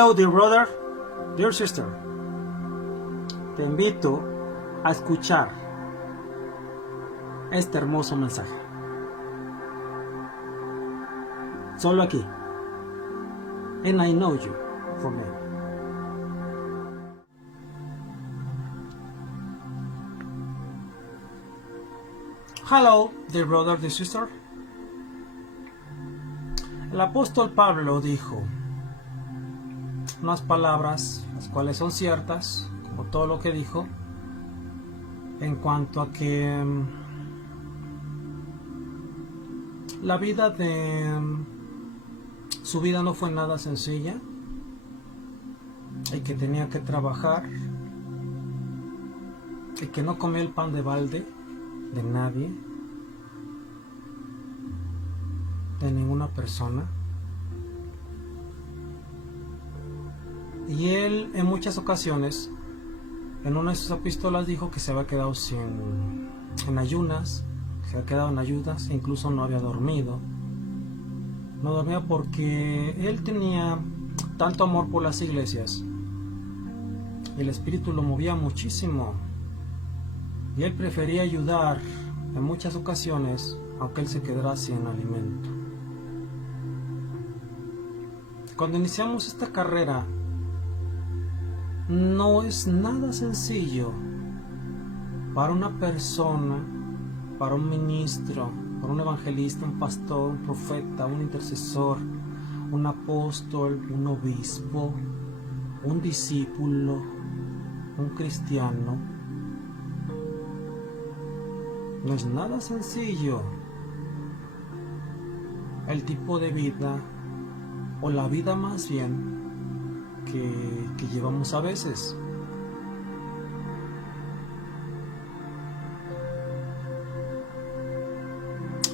Hello, dear brother, dear sister. Te invito a escuchar este hermoso mensaje. Solo aquí. And I know you for me. Hello, dear brother, dear sister. El apóstol Pablo dijo unas palabras, las cuales son ciertas, como todo lo que dijo, en cuanto a que la vida de su vida no fue nada sencilla y que tenía que trabajar y que no comió el pan de balde de nadie, de ninguna persona. Y él en muchas ocasiones, en una de sus epístolas, dijo que se había quedado en ayunas, se había quedado en ayunas, incluso no había dormido. No dormía porque él tenía tanto amor por las iglesias. El espíritu lo movía muchísimo. Y él prefería ayudar en muchas ocasiones, aunque él se quedara sin alimento. Cuando iniciamos esta carrera, no es nada sencillo para una persona, para un ministro, para un evangelista, un pastor, un profeta, un intercesor, un apóstol, un obispo, un discípulo, un cristiano. No es nada sencillo el tipo de vida, o la vida más bien, que llevamos a veces.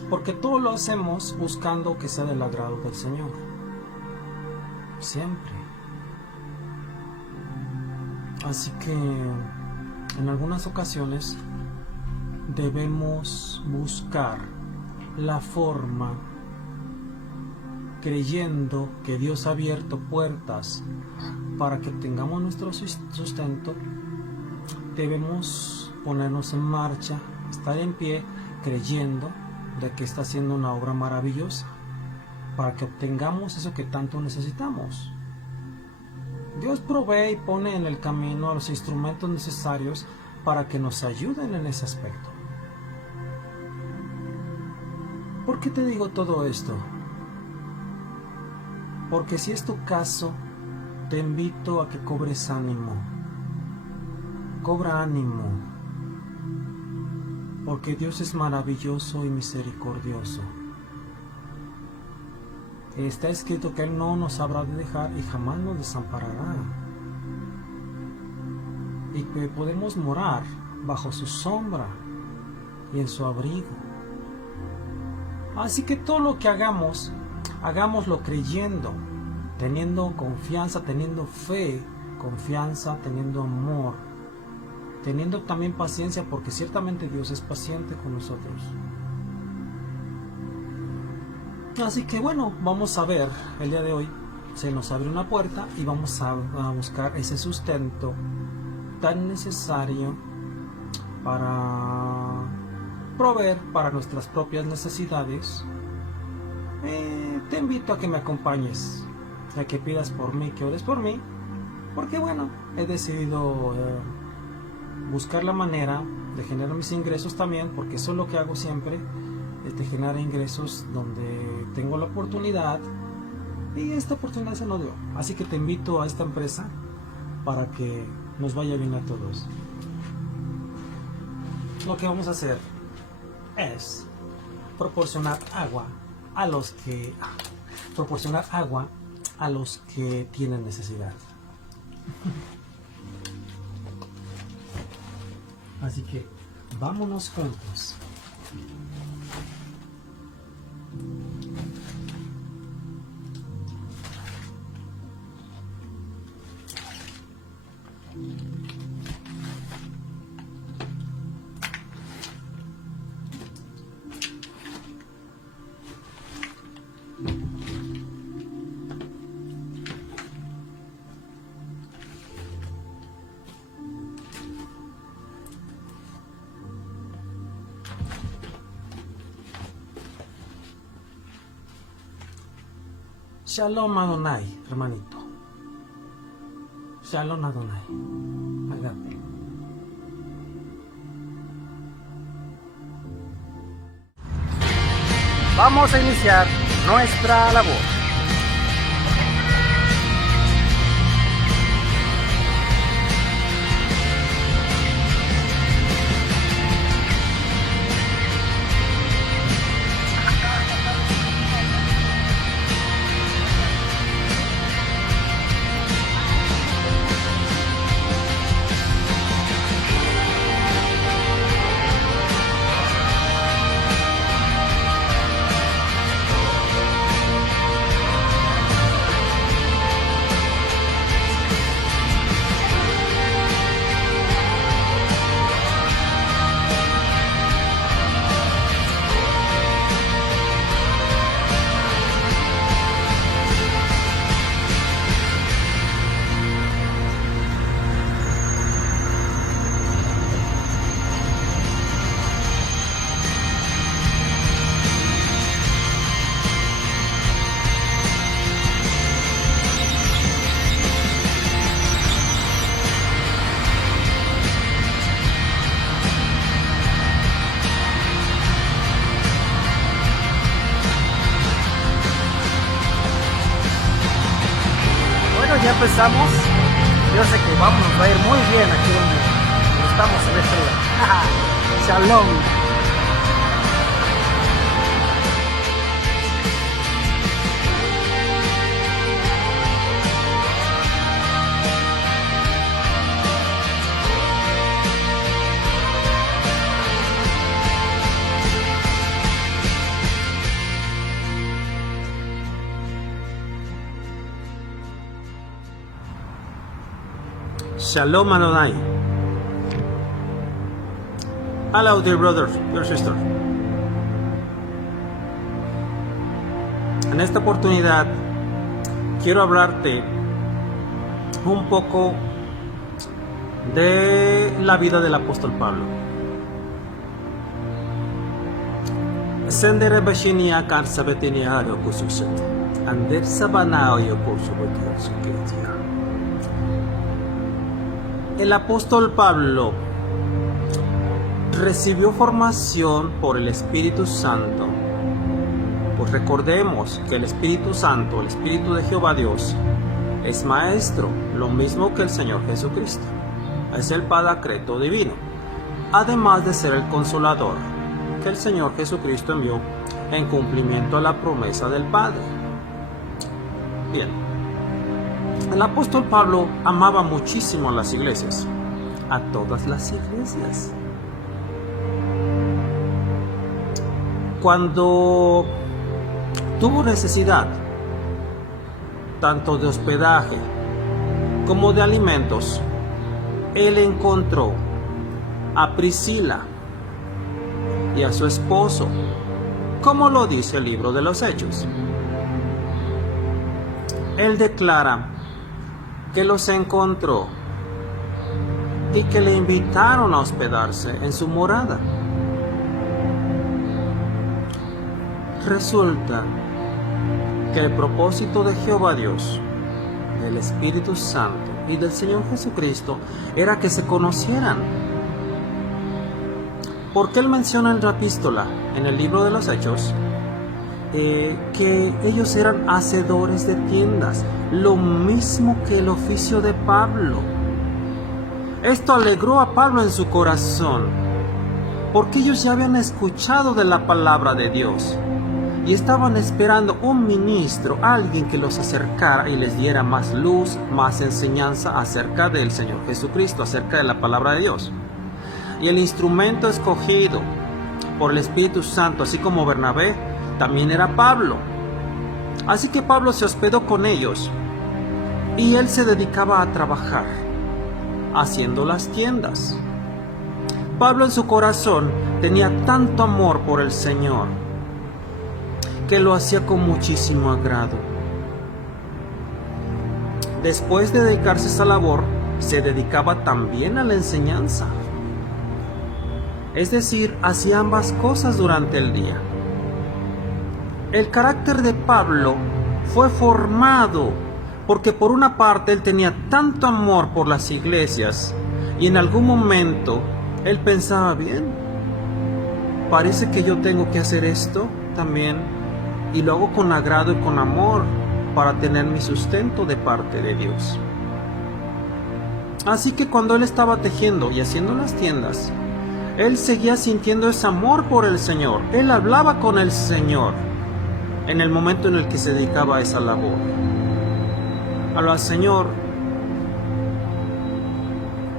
Porque todo lo hacemos buscando que sea del agrado del Señor. Siempre. Así que en algunas ocasiones debemos buscar la forma, creyendo que Dios ha abierto puertas para que tengamos nuestro sustento. Debemos ponernos en marcha, estar en pie, creyendo de que está haciendo una obra maravillosa para que obtengamos eso que tanto necesitamos. Dios provee y pone en el camino a los instrumentos necesarios para que nos ayuden en ese aspecto. ¿Por qué te digo todo esto? Porque si es tu caso, te invito a que cobres ánimo. Cobra ánimo. Porque Dios es maravilloso y misericordioso. Está escrito que Él no nos habrá de dejar y jamás nos desamparará. Y que podemos morar bajo su sombra y en su abrigo. Así que todo lo que hagamos, hagámoslo creyendo, teniendo confianza, teniendo fe, confianza, teniendo amor, teniendo también paciencia, porque ciertamente Dios es paciente con nosotros. Así que bueno, vamos a ver, el día de hoy se nos abre una puerta y vamos a buscar ese sustento tan necesario para proveer para nuestras propias necesidades. Te invito a que me acompañes, a que pidas por mí, que ores por mí, porque bueno, he decidido buscar la manera de generar mis ingresos también, porque eso es lo que hago siempre, de generar ingresos donde tengo la oportunidad, y esta oportunidad se nos dio. Así que te invito a esta empresa para que nos vaya bien a todos. Lo que vamos a hacer es proporcionar agua a los que tienen necesidad. Así que vámonos juntos. Shalom Adonai, hermanito. Shalom Adonai. Agape. Vamos a iniciar nuestra labor. Ya empezamos. Yo sé que vamos a ir muy bien aquí donde estamos en este lugar. Shalom. Shalom Adonai. Hello, dear brother, dear sister. En esta oportunidad quiero hablarte un poco de la vida del apóstol Pablo. Sendere Bashinia Karsabetinia Kusushet. Ander Sabanao Yokursubetia. El apóstol Pablo recibió formación por el Espíritu Santo. Pues recordemos que el Espíritu Santo, el Espíritu de Jehová Dios, es maestro, lo mismo que el Señor Jesucristo. Es el Paracleto divino, además de ser el Consolador que el Señor Jesucristo envió en cumplimiento a la promesa del Padre. Bien. El apóstol Pablo amaba muchísimo a las iglesias, a todas las iglesias. Cuando tuvo necesidad, tanto de hospedaje como de alimentos, él encontró a Priscila y a su esposo, como lo dice el libro de los Hechos. Él declara que los encontró y que le invitaron a hospedarse en su morada. Resulta que el propósito de Jehová Dios, del Espíritu Santo y del Señor Jesucristo era que se conocieran. Porque él menciona en la epístola, en el libro de los Hechos, que ellos eran hacedores de tiendas, lo mismo que el oficio de Pablo. Esto alegró a Pablo en su corazón, porque ellos ya habían escuchado de la palabra de Dios y estaban esperando un ministro, alguien que los acercara y les diera más luz, más enseñanza acerca del Señor Jesucristo, acerca de la palabra de Dios. Y el instrumento escogido por el Espíritu Santo, así como Bernabé, también era Pablo. Así que Pablo se hospedó con ellos y él se dedicaba a trabajar, haciendo las tiendas. Pablo en su corazón tenía tanto amor por el Señor que lo hacía con muchísimo agrado. Después de dedicarse a esa labor, se dedicaba también a la enseñanza. Es decir, hacía ambas cosas durante el día. El carácter de Pablo fue formado, porque por una parte él tenía tanto amor por las iglesias y en algún momento él pensaba, bien, parece que yo tengo que hacer esto también y lo hago con agrado y con amor para tener mi sustento de parte de Dios. Así que cuando él estaba tejiendo y haciendo las tiendas, él seguía sintiendo ese amor por el Señor. Él hablaba con el Señor en el momento en el que se dedicaba a esa labor. Ahora, Señor,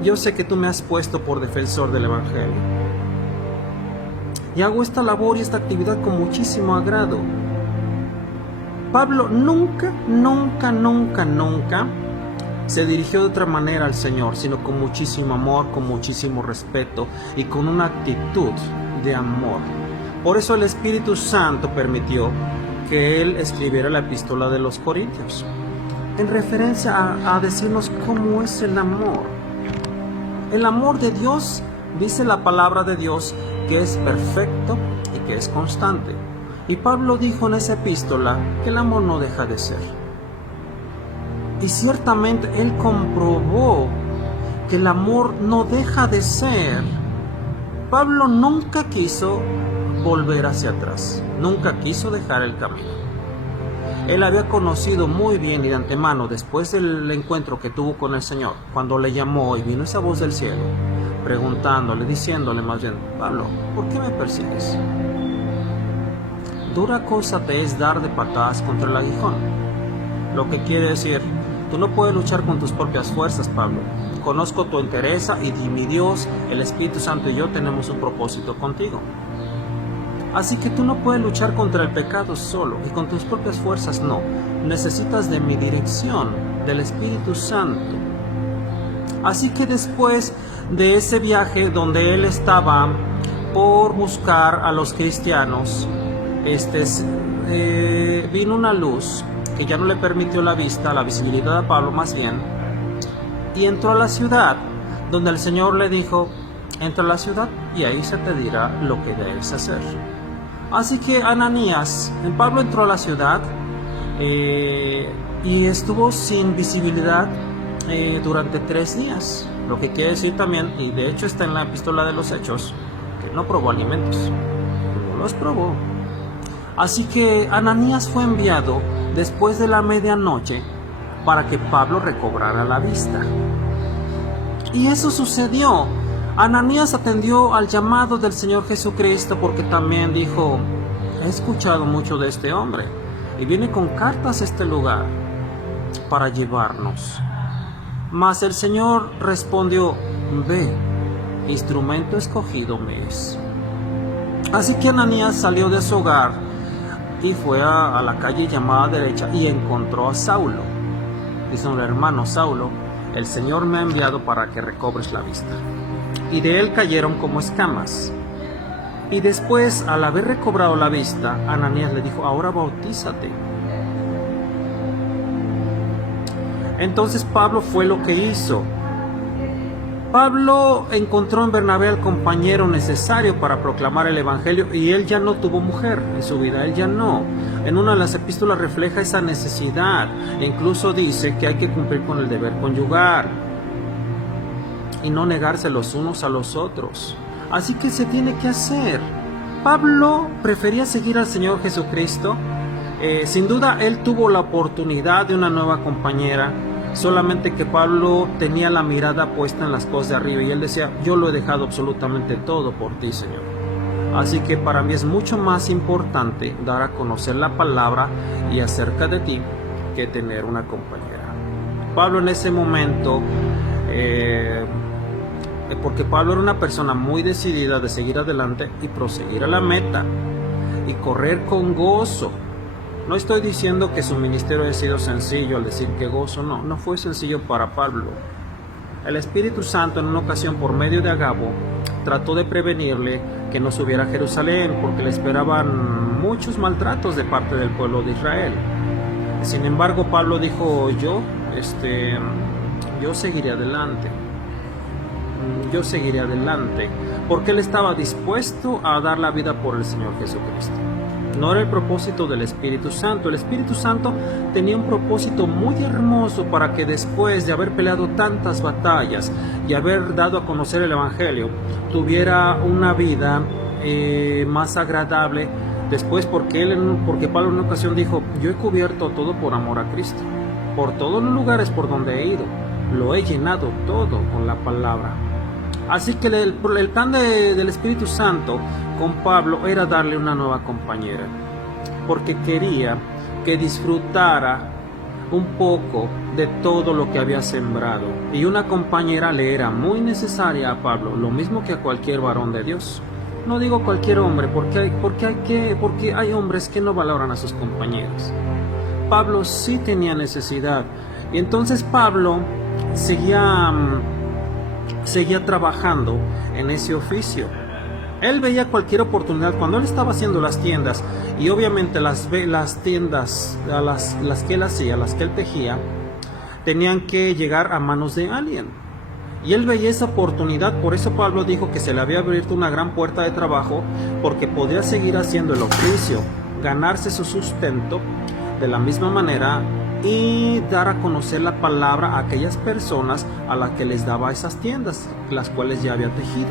yo sé que tú me has puesto por defensor del Evangelio y hago esta labor y esta actividad con muchísimo agrado. Pablo nunca se dirigió de otra manera al Señor, sino con muchísimo amor, con muchísimo respeto y con una actitud de amor. Por eso el Espíritu Santo permitió que él escribiera la epístola de los Corintios, en referencia a decirnos cómo es el amor. El amor de Dios, dice la palabra de Dios, que es perfecto y que es constante. Y Pablo dijo en esa epístola que el amor no deja de ser. Y ciertamente él comprobó que el amor no deja de ser. Pablo nunca quiso volver hacia atrás, nunca quiso dejar el camino. Él había conocido muy bien y de antemano, después del encuentro que tuvo con el Señor, cuando le llamó y vino esa voz del cielo, preguntándole, diciéndole más bien, Pablo, ¿por qué me persigues? Dura cosa te es dar de patadas contra el aguijón. Lo que quiere decir, tú no puedes luchar con tus propias fuerzas, Pablo. Conozco tu entereza y mi Dios, el Espíritu Santo y yo tenemos un propósito contigo. Así que tú no puedes luchar contra el pecado solo y con tus propias fuerzas no. Necesitas de mi dirección, del Espíritu Santo. Así que después de ese viaje donde él estaba por buscar a los cristianos, vino una luz que ya no le permitió la visibilidad a Pablo más bien, y entró a la ciudad, donde el Señor le dijo, entra a la ciudad y ahí se te dirá lo que debes hacer. Así que Pablo entró a la ciudad y estuvo sin visibilidad durante 3 días, lo que quiere decir también, y de hecho está en la epístola de los Hechos, que no probó alimentos, no los probó. Así que Ananías fue enviado después de la medianoche para que Pablo recobrara la vista. Y eso sucedió. Ananías atendió al llamado del Señor Jesucristo porque también dijo, he escuchado mucho de este hombre y viene con cartas a este lugar para llevarnos. Mas el Señor respondió, ve, instrumento escogido me es. Así que Ananías salió de su hogar y fue a la calle llamada derecha y encontró a Saulo. Dice un hermano, Saulo, el Señor me ha enviado para que recobres la vista. Y de él cayeron como escamas. Y después, al haber recobrado la vista, Ananías le dijo, ahora bautízate. Entonces Pablo fue lo que hizo. Pablo encontró en Bernabé al compañero necesario para proclamar el Evangelio y él ya no tuvo mujer en su vida, él ya no. En una de las epístolas refleja esa necesidad e incluso dice que hay que cumplir con el deber conyugal y no negarse los unos a los otros. Así que se tiene que hacer. Pablo prefería seguir al Señor Jesucristo. Sin duda él tuvo la oportunidad de una nueva compañera, solamente que Pablo tenía la mirada puesta en las cosas de arriba y él decía, yo lo he dejado absolutamente todo por ti, Señor. Así que para mí es mucho más importante dar a conocer la palabra y acerca de ti que tener una compañera. Pablo en ese momento, porque Pablo era una persona muy decidida de seguir adelante y proseguir a la meta y correr con gozo. No estoy diciendo que su ministerio haya sido sencillo al decir que gozo, no fue sencillo para Pablo. El Espíritu Santo en una ocasión por medio de Agabo trató de prevenirle que no subiera a Jerusalén porque le esperaban muchos maltratos de parte del pueblo de Israel. Sin embargo, Pablo dijo, yo seguiré adelante. Yo seguiré adelante, porque él estaba dispuesto a dar la vida por el Señor Jesucristo. no era el propósito del Espíritu Santo. El Espíritu Santo tenía un propósito muy hermoso para que después de haber peleado tantas batallas y haber dado a conocer el Evangelio, tuviera una vida más agradable después, porque Pablo en una ocasión dijo: yo he cubierto todo por amor a Cristo, por todos los lugares por donde he ido, lo he llenado todo con la palabra. Así que el plan del Espíritu Santo con Pablo era darle una nueva compañera, porque quería que disfrutara un poco de todo lo que había sembrado, y una compañera le era muy necesaria a Pablo, lo mismo que a cualquier varón de Dios. No digo cualquier hombre, porque hay hombres que no valoran a sus compañeros. Pablo sí tenía necesidad, y entonces Pablo seguía trabajando en ese oficio. Él veía cualquier oportunidad cuando él estaba haciendo las tiendas, y obviamente las tiendas las que él hacía, las que él tejía, tenían que llegar a manos de alguien. Y él veía esa oportunidad. Por eso Pablo dijo que se le había abierto una gran puerta de trabajo, porque podía seguir haciendo el oficio, ganarse su sustento de la misma manera y dar a conocer la palabra a aquellas personas a las que les daba esas tiendas, las cuales ya había tejido.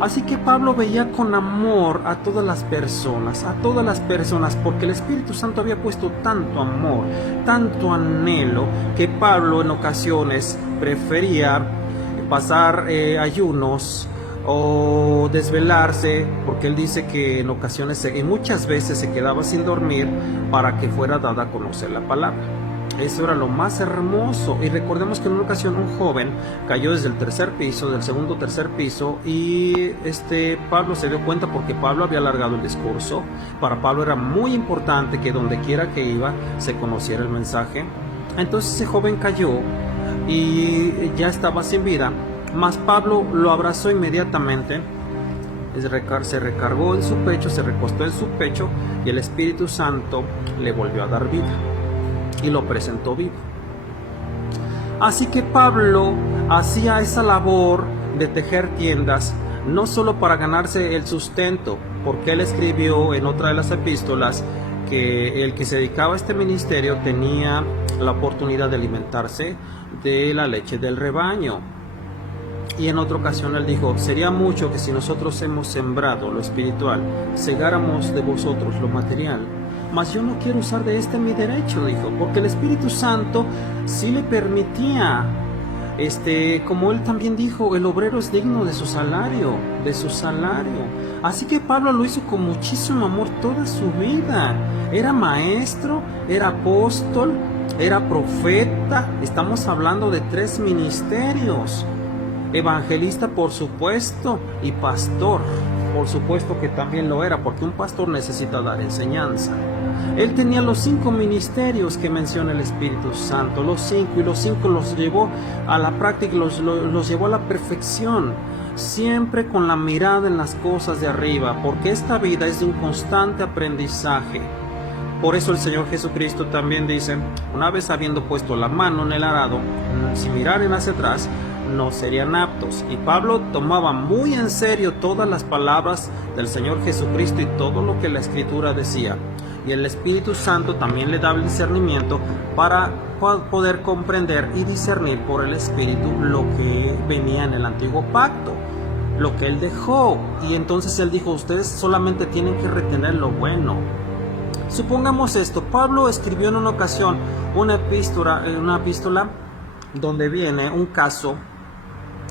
Así que Pablo veía con amor a todas las personas, porque el Espíritu Santo había puesto tanto amor, tanto anhelo, que Pablo en ocasiones prefería pasar ayunos o desvelarse, porque él dice que en ocasiones y muchas veces se quedaba sin dormir para que fuera dada a conocer la palabra. Eso era lo más hermoso. Y recordemos que en una ocasión un joven cayó desde del segundo o tercer piso, y Pablo se dio cuenta, porque Pablo había alargado el discurso. Para Pablo era muy importante que donde quiera que iba se conociera el mensaje. Entonces ese joven cayó y ya estaba sin vida, mas Pablo lo abrazó inmediatamente, se recargó en su pecho, se recostó en su pecho, y el Espíritu Santo le volvió a dar vida y lo presentó vivo. Así que Pablo hacía esa labor de tejer tiendas, no solo para ganarse el sustento, porque él escribió en otra de las epístolas que el que se dedicaba a este ministerio tenía la oportunidad de alimentarse de la leche del rebaño. Y en otra ocasión él dijo: sería mucho que, si nosotros hemos sembrado lo espiritual, segáramos de vosotros lo material. Mas yo no quiero usar de mi derecho, dijo, porque el Espíritu Santo sí le permitía. Como él también dijo, el obrero es digno de su salario, Así que Pablo lo hizo con muchísimo amor toda su vida. Era maestro, era apóstol, era profeta. Estamos hablando de 3 ministerios. Evangelista, por supuesto, y pastor, por supuesto que también lo era, porque un pastor necesita dar enseñanza. Él tenía los 5 ministerios que menciona el Espíritu Santo, los 5 los llevó a la práctica, los llevó a la perfección, siempre con la mirada en las cosas de arriba, porque esta vida es de un constante aprendizaje. Por eso el Señor Jesucristo también dice: una vez habiendo puesto la mano en el arado, si miraren hacia atrás, no serían aptos. Y Pablo tomaba muy en serio todas las palabras del Señor Jesucristo y todo lo que la Escritura decía. Y el Espíritu Santo también le daba el discernimiento para poder comprender y discernir por el Espíritu lo que venía en el antiguo pacto, lo que él dejó. Y entonces él dijo: ustedes solamente tienen que retener lo bueno. Supongamos esto: Pablo escribió en una ocasión una epístola donde viene un caso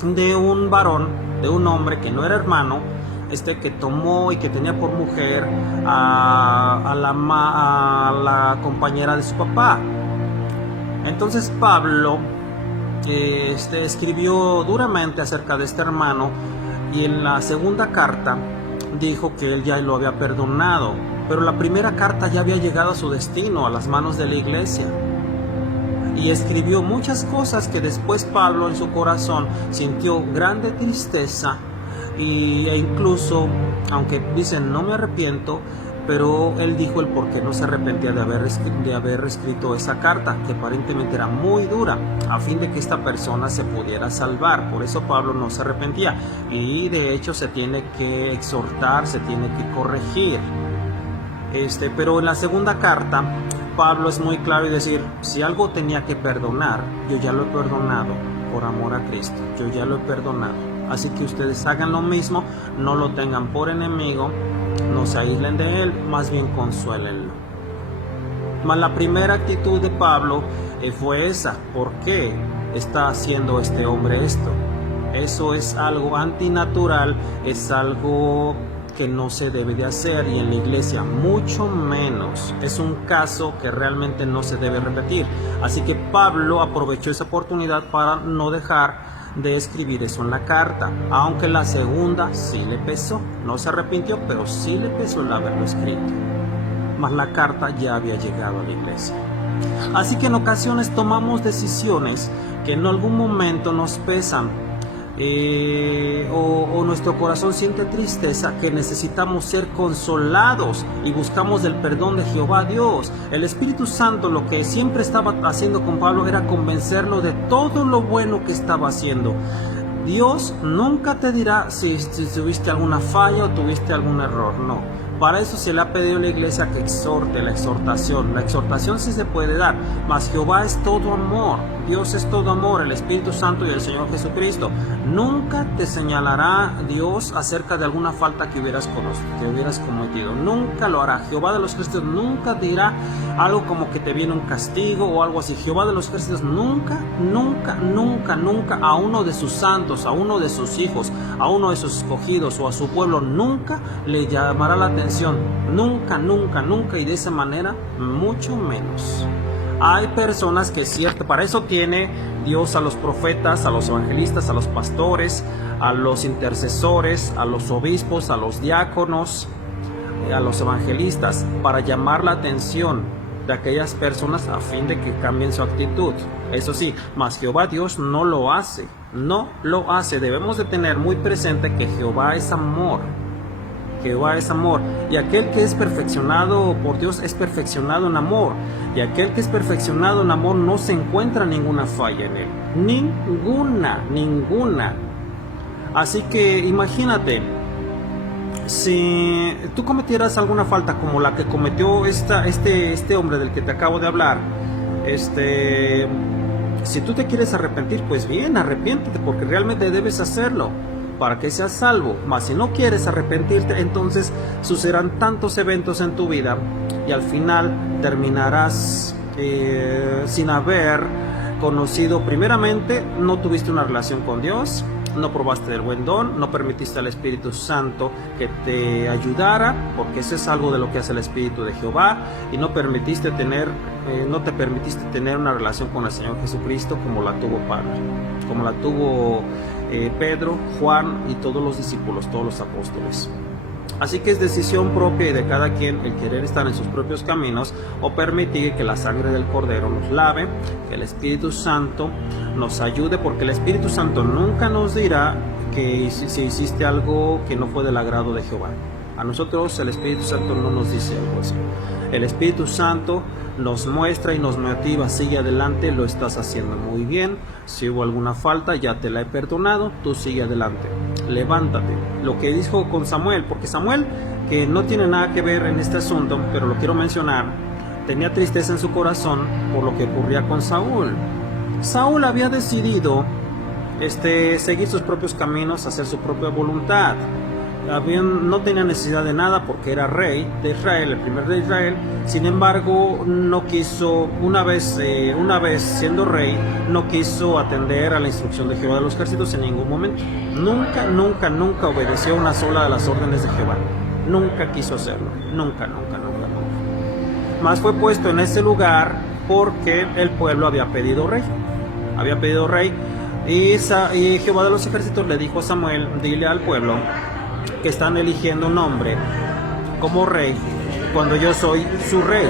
de un varón, de un hombre que no era hermano, que tomó y que tenía por mujer a la compañera de su papá. Entonces Pablo escribió duramente acerca de este hermano, y en la segunda carta dijo que él ya lo había perdonado, pero la primera carta ya había llegado a su destino, a las manos de la iglesia. Y escribió muchas cosas que después Pablo en su corazón sintió grande tristeza, e incluso, aunque dicen no me arrepiento, pero él dijo el por qué no se arrepentía de haber escrito esa carta, que aparentemente era muy dura, a fin de que esta persona se pudiera salvar. Por eso Pablo no se arrepentía, y de hecho se tiene que exhortar, se tiene que corregir. Pero en la segunda carta, Pablo es muy claro y decir, si algo tenía que perdonar, yo ya lo he perdonado por amor a Cristo, yo ya lo he perdonado. Así que ustedes hagan lo mismo, no lo tengan por enemigo, no se aíslen de él, más bien consuélenlo. Mas la primera actitud de Pablo fue esa. ¿Por qué está haciendo este hombre esto? Eso es algo antinatural, es algo que no se debe de hacer, y en la iglesia mucho menos. Es un caso que realmente no se debe repetir. Así que Pablo aprovechó esa oportunidad para no dejar de escribir eso en la carta, aunque la segunda sí le pesó. No se arrepintió, pero sí le pesó el haberlo escrito. Mas la carta ya había llegado a la iglesia. Así que en ocasiones tomamos decisiones que en algún momento nos pesan, o nuestro corazón siente tristeza, que necesitamos ser consolados y buscamos el perdón de Jehová Dios. El Espíritu Santo lo que siempre estaba haciendo con Pablo era convencerlo de todo lo bueno que estaba haciendo. Dios nunca te dirá si tuviste alguna falla o tuviste algún error, no. Para eso se le ha pedido a la iglesia que exhorte, la exhortación sí se puede dar, mas Jehová es todo amor, Dios es todo amor, el Espíritu Santo y el Señor Jesucristo. Nunca te señalará Dios acerca de alguna falta que hubieras cometido, nunca lo hará. Jehová de los ejércitos nunca dirá algo como que te viene un castigo o algo así. Jehová de los ejércitos nunca a uno de sus santos, a uno de sus hijos, a uno de sus escogidos o a su pueblo, nunca le llamará la atención. Nunca, y de esa manera mucho menos. Hay personas que es cierto, para eso tiene Dios a los profetas, a los evangelistas, a los pastores, a los intercesores, a los obispos, a los diáconos, a los evangelistas, para llamar la atención de aquellas personas a fin de que cambien su actitud. Eso sí, mas Jehová Dios no lo hace. Debemos de tener muy presente que Jehová es amor. Jehová es amor, y aquel que es perfeccionado por Dios es perfeccionado en amor, y aquel que es perfeccionado en amor no se encuentra ninguna falla en él, ninguna. Así que imagínate, si tú cometieras alguna falta como la que cometió este hombre del que te acabo de hablar, si tú te quieres arrepentir, pues bien, arrepiéntete, porque realmente debes hacerlo para que seas salvo. Mas si no quieres arrepentirte, entonces sucederán tantos eventos en tu vida y al final terminarás sin haber conocido. Primeramente, no tuviste una relación con Dios, no probaste del buen don, no permitiste al Espíritu Santo que te ayudara, porque eso es algo de lo que hace el Espíritu de Jehová, y no te permitiste tener una relación con el Señor Jesucristo como la tuvo Pablo, como la tuvo Pedro, Juan y todos los discípulos, todos los apóstoles. Así que es decisión propia y de cada quien el querer estar en sus propios caminos o permitir que la sangre del Cordero nos lave, que el Espíritu Santo nos ayude, porque el Espíritu Santo nunca nos dirá que si hiciste algo que no fue del agrado de Jehová. A nosotros el Espíritu Santo no nos dice algo así. El Espíritu Santo nos muestra y nos motiva, sigue adelante, lo estás haciendo muy bien. Si hubo alguna falta, ya te la he perdonado, tú sigue adelante, levántate. Lo que dijo con Samuel, porque Samuel, que no tiene nada que ver en este asunto, pero lo quiero mencionar, tenía tristeza en su corazón por lo que ocurría con Saúl. Saúl había decidido seguir sus propios caminos, hacer su propia voluntad. No tenía necesidad de nada porque era rey de Israel, el primer rey de Israel. Sin embargo, no quiso, una vez siendo rey, no quiso atender a la instrucción de Jehová de los ejércitos en ningún momento. Nunca obedeció una sola de las órdenes de Jehová. Nunca quiso hacerlo. Nunca. Mas fue puesto en ese lugar porque el pueblo había pedido rey. Y Jehová de los ejércitos le dijo a Samuel: dile al pueblo que están eligiendo un hombre como rey cuando yo soy su rey.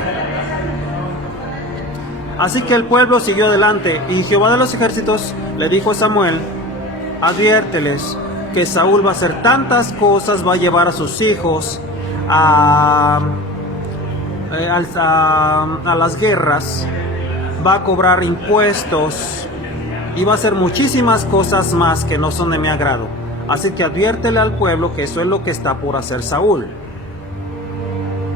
Así que el pueblo siguió adelante, y Jehová de los ejércitos le dijo a Samuel: adviérteles que Saúl va a hacer tantas cosas, va a llevar a sus hijos a las guerras, va a cobrar impuestos y va a hacer muchísimas cosas más que no son de mi agrado. Así que adviértele al pueblo que eso es lo que está por hacer Saúl.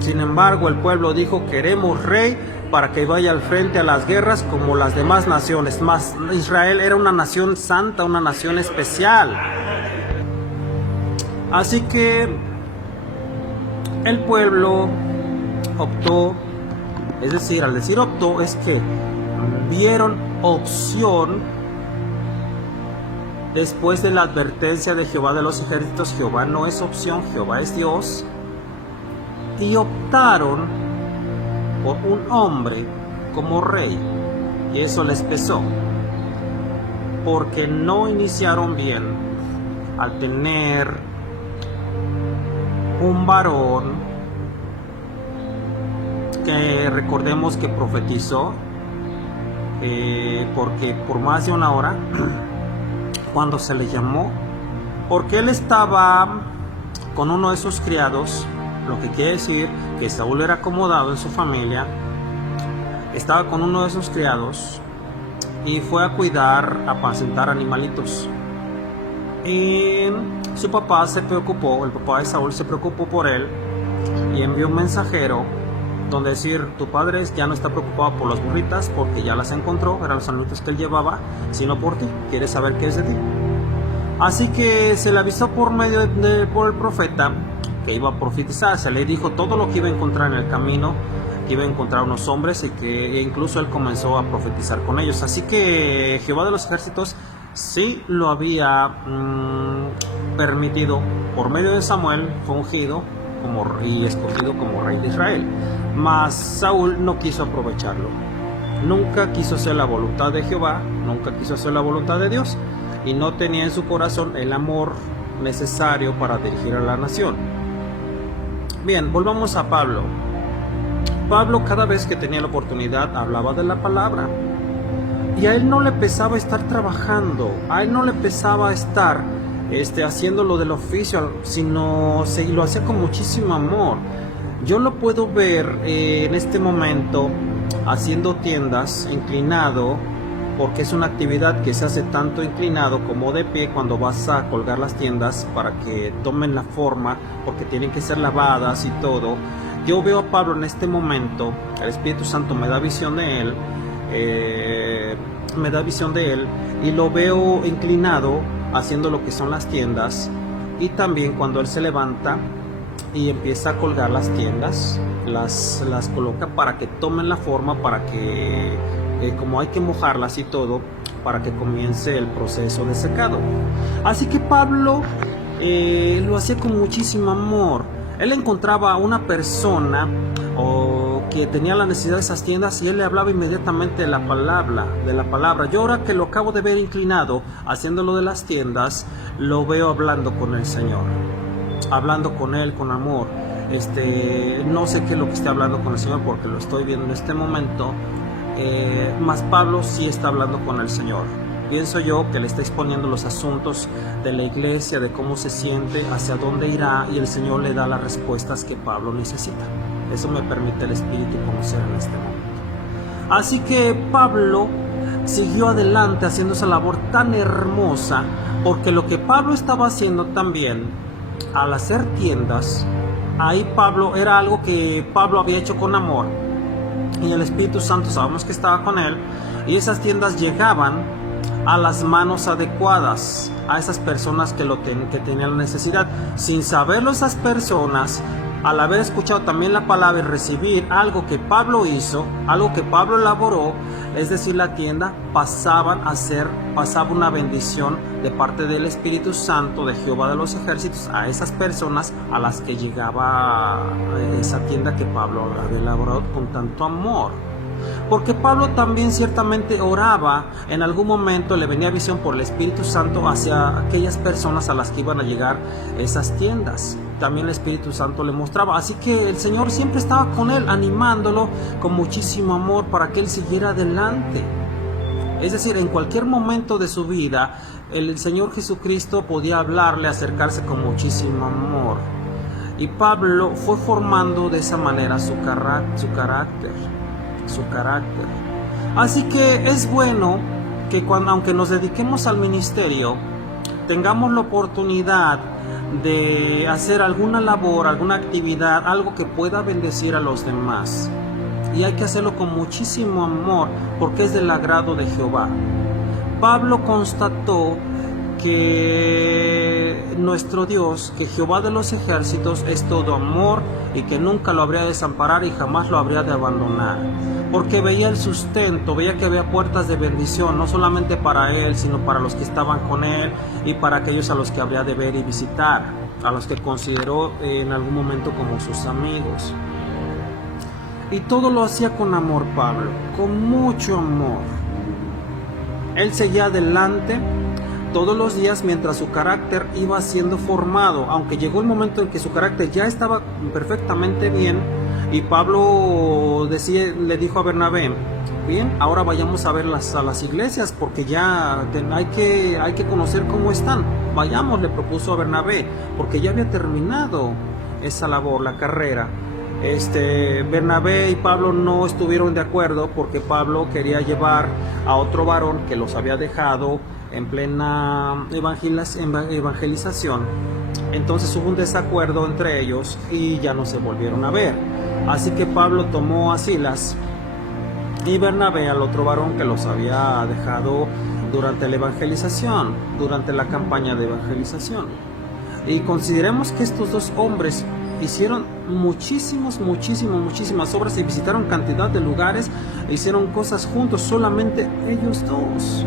Sin embargo, el pueblo dijo: queremos rey para que vaya al frente a las guerras como las demás naciones. Mas Israel era una nación santa, una nación especial. Así que el pueblo optó, es decir, al decir optó, es que vieron opción después de la advertencia de Jehová de los ejércitos. Jehová no es opción, Jehová es Dios. Y optaron por un hombre como rey. Y eso les pesó, porque no iniciaron bien al tener un varón que recordemos que profetizó porque por más de una hora cuando se le llamó, porque él estaba con uno de sus criados, lo que quiere decir que Saúl era acomodado en su familia, estaba con uno de sus criados y fue a cuidar, a apacentar animalitos. Y su papá se preocupó, el papá de Saúl se preocupó por él y envió un mensajero donde decir: tu padre ya no está preocupado por las burritas porque ya las encontró, eran los animalitos que él llevaba, sino por ti, quiere saber qué es de ti. Así que se le avisó por medio por el profeta que iba a profetizar, se le dijo todo lo que iba a encontrar en el camino, que iba a encontrar unos hombres y que incluso él comenzó a profetizar con ellos. Así que Jehová de los ejércitos sí lo había permitido por medio de Samuel, fue ungido y escogido como rey de Israel. Mas Saúl no quiso aprovecharlo, nunca quiso hacer la voluntad de Jehová, nunca quiso hacer la voluntad de Dios, y no tenía en su corazón el amor necesario para dirigir a la nación. Bien, volvamos a Pablo. Pablo, cada vez que tenía la oportunidad, hablaba de la palabra. Y a él no le pesaba estar trabajando, a él no le pesaba estar haciendo lo del oficio, sino lo hacía con muchísimo amor. Yo lo puedo ver en este momento haciendo tiendas, inclinado, porque es una actividad que se hace tanto inclinado como de pie cuando vas a colgar las tiendas para que tomen la forma, porque tienen que ser lavadas y todo. Yo veo a Pablo en este momento, el Espíritu Santo me da visión de él, y lo veo inclinado haciendo lo que son las tiendas, y también cuando él se levanta y empieza a colgar las tiendas, las coloca para que tomen la forma, para que como hay que mojarlas y todo, para que comience el proceso de secado. Así que Pablo lo hacía con muchísimo amor. Él encontraba a una persona que tenía la necesidad de esas tiendas y él le hablaba inmediatamente de la palabra. Yo ahora que lo acabo de ver inclinado haciendo lo de las tiendas, lo veo hablando con el Señor, hablando con él con amor. No sé qué es lo que esté hablando con el Señor porque lo estoy viendo en este momento, mas Pablo sí está hablando con el Señor. Pienso yo que le está exponiendo los asuntos de la iglesia, de cómo se siente, hacia dónde irá, y el Señor le da las respuestas que Pablo necesita. Eso me permite el Espíritu conocer en este momento. Así que Pablo siguió adelante haciendo esa labor tan hermosa, porque lo que Pablo estaba haciendo también al hacer tiendas, ahí Pablo era algo que Pablo había hecho con amor, y el Espíritu Santo sabemos que estaba con él, y esas tiendas llegaban a las manos adecuadas, a esas personas que tenían la necesidad. Sin saberlo, esas personas, al haber escuchado también la palabra y recibir algo que Pablo hizo, algo que Pablo elaboró, es decir, la tienda, pasaba una bendición de parte del Espíritu Santo de Jehová de los ejércitos a esas personas a las que llegaba esa tienda que Pablo había elaborado con tanto amor. Porque Pablo también ciertamente oraba, en algún momento le venía visión por el Espíritu Santo hacia aquellas personas a las que iban a llegar esas tiendas. También el Espíritu Santo le mostraba, así que el Señor siempre estaba con él, animándolo con muchísimo amor para que él siguiera adelante. Es decir, en cualquier momento de su vida, el Señor Jesucristo podía hablarle, acercarse con muchísimo amor. Y Pablo fue formando de esa manera su carácter. Así que es bueno que aunque nos dediquemos al ministerio, tengamos la oportunidad de hacer alguna labor, alguna actividad, algo que pueda bendecir a los demás. Y hay que hacerlo con muchísimo amor, porque es del agrado de Jehová. Pablo constató que nuestro Dios, que Jehová de los ejércitos, es todo amor y que nunca lo habría de desamparar y jamás lo habría de abandonar, porque veía el sustento, veía que había puertas de bendición, no solamente para él, sino para los que estaban con él y para aquellos a los que habría de ver y visitar, a los que consideró en algún momento como sus amigos. Y todo lo hacía con amor Pablo, con mucho amor. Él seguía adelante todos los días mientras su carácter iba siendo formado, aunque llegó el momento en que su carácter ya estaba perfectamente bien, y Pablo le dijo a Bernabé: bien, ahora vayamos a ver a las iglesias, porque ya hay que conocer cómo están. Vayamos, le propuso a Bernabé, porque ya había terminado esa labor, la carrera. Bernabé y Pablo no estuvieron de acuerdo, porque Pablo quería llevar a otro varón que los había dejado en plena evangelización. Entonces hubo un desacuerdo entre ellos y ya no se volvieron a ver. Así que Pablo tomó a Silas y Bernabé al otro varón que los había dejado durante la evangelización, durante la campaña de evangelización. Y consideremos que estos dos hombres hicieron muchísimas obras y visitaron cantidad de lugares, hicieron cosas juntos, solamente ellos dos.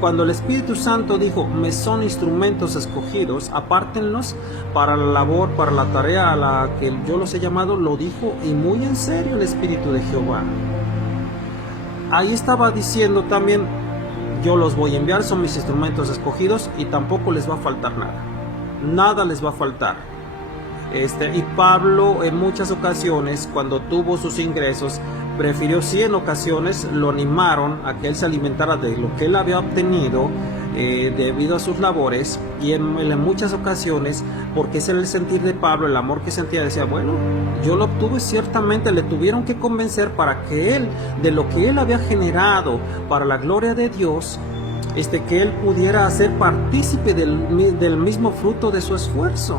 Cuando el Espíritu Santo dijo: me son instrumentos escogidos, apártenlos para la labor, para la tarea a la que yo los he llamado, lo dijo y muy en serio el Espíritu de Jehová. Ahí estaba diciendo también: yo los voy a enviar, son mis instrumentos escogidos y tampoco les va a faltar nada les va a faltar. Y Pablo en muchas ocasiones, cuando tuvo sus ingresos, prefirió, sí, en ocasiones lo animaron a que él se alimentara de lo que él había obtenido debido a sus labores, y en muchas ocasiones, porque ese era el sentir de Pablo, el amor que sentía, decía: bueno, yo lo obtuve, ciertamente le tuvieron que convencer para que él, de lo que él había generado para la gloria de Dios, que él pudiera ser partícipe del mismo fruto de su esfuerzo,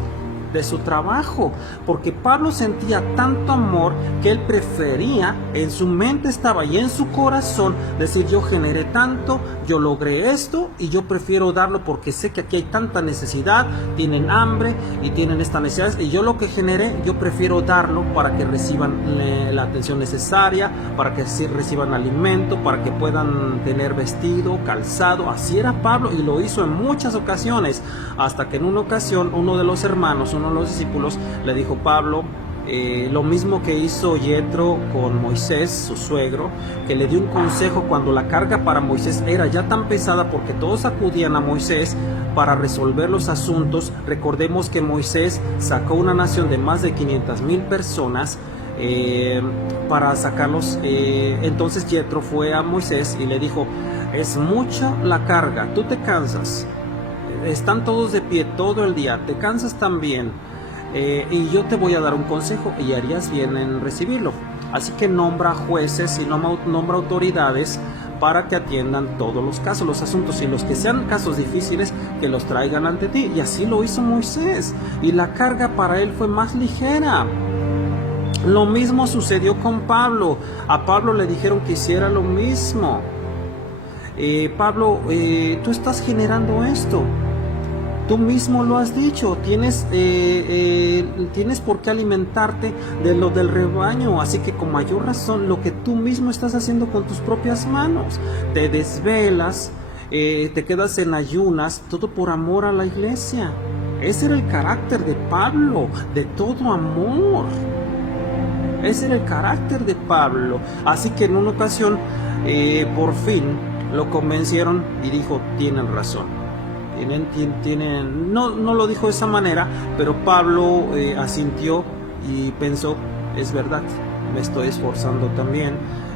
de su trabajo, porque Pablo sentía tanto amor que él prefería, en su mente estaba y en su corazón, decir: yo generé tanto, yo logré esto y yo prefiero darlo porque sé que aquí hay tanta necesidad, tienen hambre y tienen esta necesidad, y yo lo que generé, yo prefiero darlo para que reciban la atención necesaria, para que reciban alimento, para que puedan tener vestido, calzado. Así era Pablo, y lo hizo en muchas ocasiones, hasta que en una ocasión uno de los hermanos, uno de los discípulos, le dijo: Pablo, lo mismo que hizo Yetro con Moisés, su suegro, que le dio un consejo cuando la carga para Moisés era ya tan pesada, porque todos acudían a Moisés para resolver los asuntos. Recordemos que Moisés sacó una nación de más de 500,000 personas para sacarlos. Entonces Yetro fue a Moisés y le dijo: es mucha la carga, tú te cansas, están todos de pie todo el día, te cansas también, y yo te voy a dar un consejo y harías bien en recibirlo. Así que nombra jueces y nombra autoridades para que atiendan todos los casos, los asuntos, y los que sean casos difíciles, que los traigan ante ti. Y así lo hizo Moisés, y la carga para él fue más ligera. Lo mismo sucedió con Pablo. A Pablo le dijeron que hiciera lo mismo. Pablo, tú estás generando esto, tú mismo lo has dicho, tienes por qué alimentarte de lo del rebaño, así que con mayor razón lo que tú mismo estás haciendo con tus propias manos. Te desvelas, te quedas en ayunas, todo por amor a la iglesia. Ese era el carácter de Pablo, de todo amor. Ese era el carácter de Pablo. Así que en una ocasión, por fin lo convencieron y dijo: tienen razón. No lo dijo de esa manera, pero Pablo asintió y pensó: es verdad, me estoy esforzando también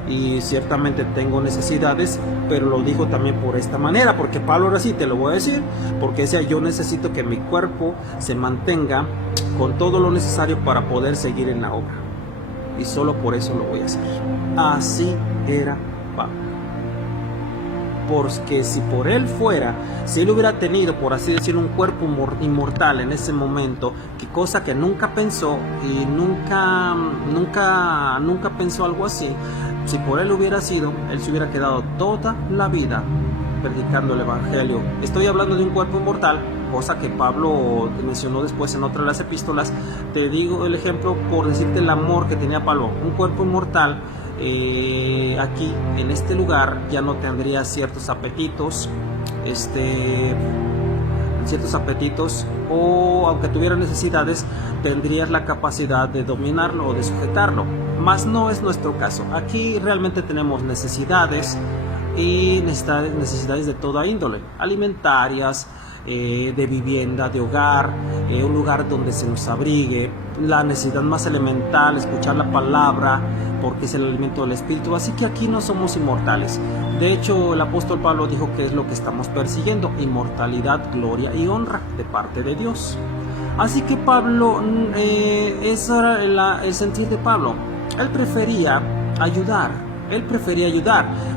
y ciertamente tengo necesidades, pero lo dijo también por esta manera, porque Pablo, ahora sí te lo voy a decir, porque decía: yo necesito que mi cuerpo se mantenga con todo lo necesario para poder seguir en la obra, y solo por eso lo voy a hacer. Así era Pablo. porque si por él fuera, si él hubiera tenido, por así decirlo, un cuerpo inmortal en ese momento, que cosa que nunca pensó y nunca pensó algo así, si por él hubiera sido, él se hubiera quedado toda la vida predicando el evangelio. Estoy hablando de un cuerpo inmortal, cosa que Pablo mencionó después en otra de las epístolas. Te digo el ejemplo por decirte el amor que tenía Pablo. Un cuerpo inmortal, aquí en este lugar ya no tendría ciertos apetitos, o aunque tuviera necesidades, tendrías la capacidad de dominarlo o de sujetarlo. Mas no es nuestro caso. Aquí realmente tenemos necesidades y necesidades de toda índole, alimentarias, de vivienda, de hogar, un lugar donde se nos abrigue, la necesidad más elemental, escuchar la palabra, porque es el alimento del espíritu. Así que aquí no somos inmortales. De hecho, el apóstol Pablo dijo que es lo que estamos persiguiendo: inmortalidad, gloria y honra de parte de Dios. Así que Pablo, ese era el sentir de Pablo. Él prefería ayudar.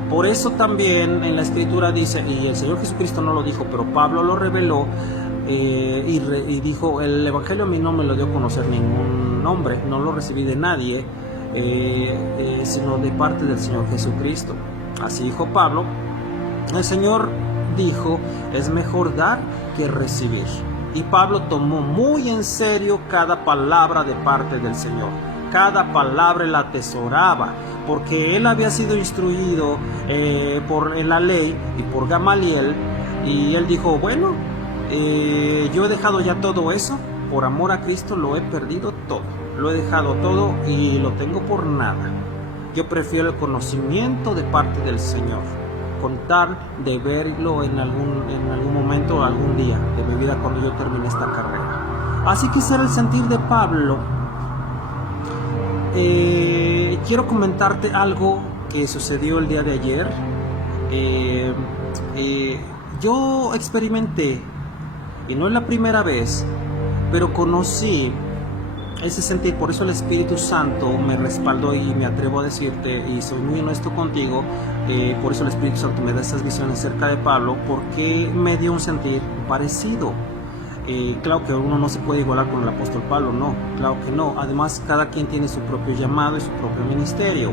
Por eso también en la escritura dice, y el Señor Jesucristo no lo dijo, pero Pablo lo reveló, y dijo: el evangelio a mí no me lo dio a conocer ningún hombre, no lo recibí de nadie, sino de parte del Señor Jesucristo. Así dijo Pablo. El Señor dijo: es mejor dar que recibir. Y Pablo tomó muy en serio cada palabra de parte del Señor. Cada palabra la atesoraba, porque él había sido instruido en la ley y por Gamaliel, y él dijo: bueno, yo he dejado ya todo eso, por amor a Cristo lo he perdido todo, lo he dejado todo y lo tengo por nada. Yo prefiero el conocimiento de parte del Señor, con tal de verlo en algún momento, algún día de mi vida, cuando yo termine esta carrera. Así que ese era el sentir de Pablo. Quiero comentarte algo que sucedió el día de ayer. Yo experimenté, y no es la primera vez, pero conocí ese sentir. Por eso el Espíritu Santo me respaldó, y me atrevo a decirte, y soy muy honesto contigo, por eso el Espíritu Santo me da esas visiones acerca de Pablo, porque me dio un sentir parecido. Claro que uno no se puede igualar con el apóstol Pablo, no, claro que no. Además, cada quien tiene su propio llamado y su propio ministerio.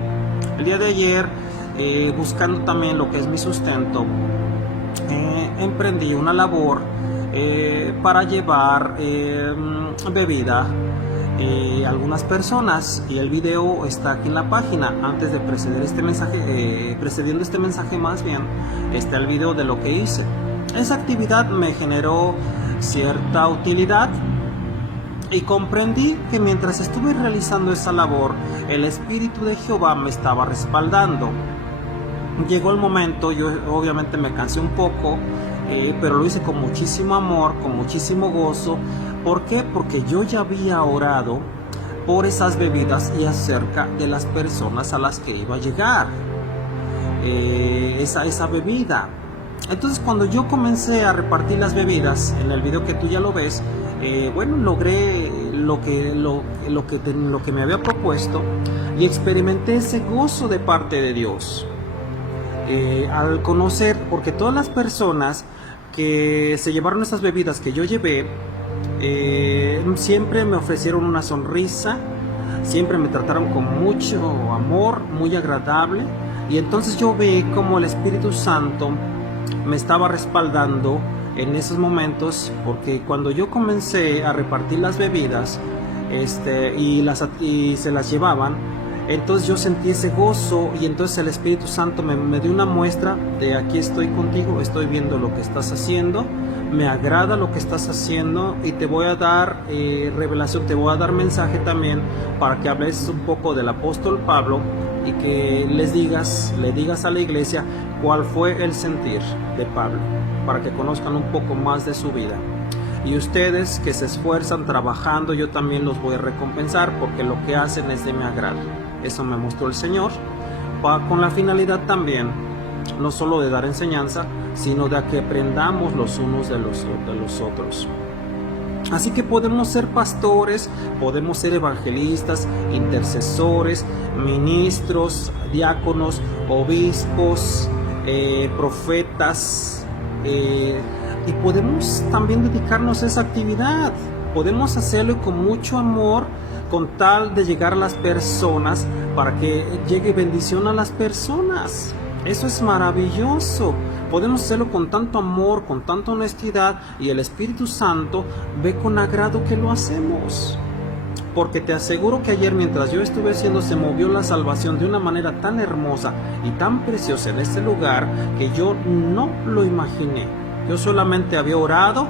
El día de ayer, buscando también lo que es mi sustento, emprendí una labor para llevar bebida a algunas personas, y el video está aquí en la página. Antes de precediendo este mensaje más bien, está el video de lo que hice. Esa actividad me generó cierta utilidad, y comprendí que mientras estuve realizando esa labor, el Espíritu de Jehová me estaba respaldando. Llegó el momento, yo obviamente me cansé un poco, pero lo hice con muchísimo amor, con muchísimo gozo. ¿Por qué? Porque yo ya había orado por esas bebidas y acerca de las personas a las que iba a llegar esa bebida. Entonces, cuando yo comencé a repartir las bebidas, en el video que tú ya lo ves, logré lo que me había propuesto, y experimenté ese gozo de parte de Dios. Al conocer, porque todas las personas que se llevaron esas bebidas que yo llevé, siempre me ofrecieron una sonrisa, siempre me trataron con mucho amor, muy agradable, y entonces yo vi como el Espíritu Santo me estaba respaldando en esos momentos, porque cuando yo comencé a repartir las bebidas y se las llevaban, entonces yo sentí ese gozo, y entonces el Espíritu Santo me dio una muestra de: aquí estoy contigo, estoy viendo lo que estás haciendo, me agrada lo que estás haciendo, y te voy a dar revelación, te voy a dar mensaje también, para que hables un poco del apóstol Pablo, y que le digas a la iglesia cuál fue el sentir de Pablo, para que conozcan un poco más de su vida. Y ustedes que se esfuerzan trabajando, yo también los voy a recompensar, porque lo que hacen es de mi agrado. Eso me mostró el Señor, con la finalidad también, no solo de dar enseñanza, sino de que aprendamos los unos de los otros. Así que podemos ser pastores, podemos ser evangelistas, intercesores, ministros, diáconos, obispos, profetas, y podemos también dedicarnos a esa actividad. Podemos hacerlo con mucho amor, con tal de llegar a las personas, para que llegue bendición a las personas. Eso es maravilloso. Podemos hacerlo con tanto amor, con tanta honestidad, y el Espíritu Santo ve con agrado que lo hacemos. Porque te aseguro que ayer, mientras yo estuve haciendo, se movió la salvación de una manera tan hermosa y tan preciosa en este lugar que yo no lo imaginé. Yo solamente había orado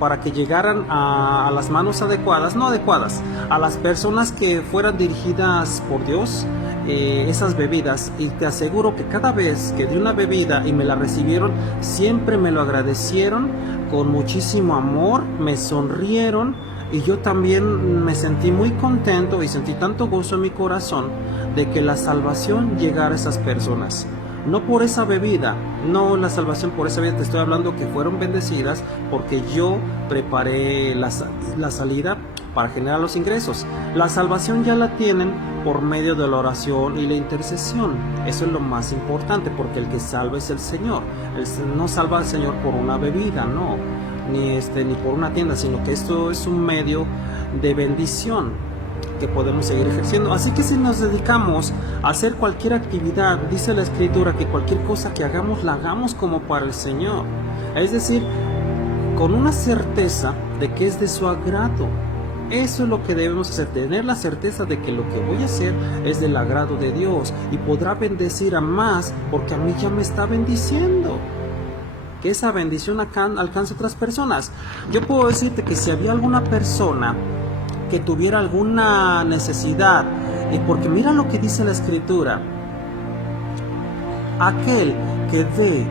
para que llegaran a las manos adecuadas, no adecuadas, a las personas que fueran dirigidas por Dios, esas bebidas. Y te aseguro que cada vez que di una bebida y me la recibieron, siempre me lo agradecieron con muchísimo amor, me sonrieron, y yo también me sentí muy contento y sentí tanto gozo en mi corazón de que la salvación llegara a esas personas. No por esa bebida, no la salvación por esa bebida, te estoy hablando que fueron bendecidas porque yo preparé la salida para generar los ingresos. La salvación ya la tienen por medio de la oración y la intercesión. Eso es lo más importante, porque el que salva es el Señor. No salva al Señor por una bebida, no, ni por una tienda, sino que esto es un medio de bendición que podemos seguir ejerciendo. Así que si nos dedicamos a hacer cualquier actividad, dice la Escritura que cualquier cosa que hagamos, la hagamos como para el Señor. Es decir, con una certeza de que es de su agrado. Eso es lo que debemos hacer, tener la certeza de que lo que voy a hacer es del agrado de Dios, y podrá bendecir a más, porque a mí ya me está bendiciendo. Que esa bendición alcance a otras personas. Yo puedo decirte que si había alguna persona que tuviera alguna necesidad, porque mira lo que dice la Escritura: aquel que dé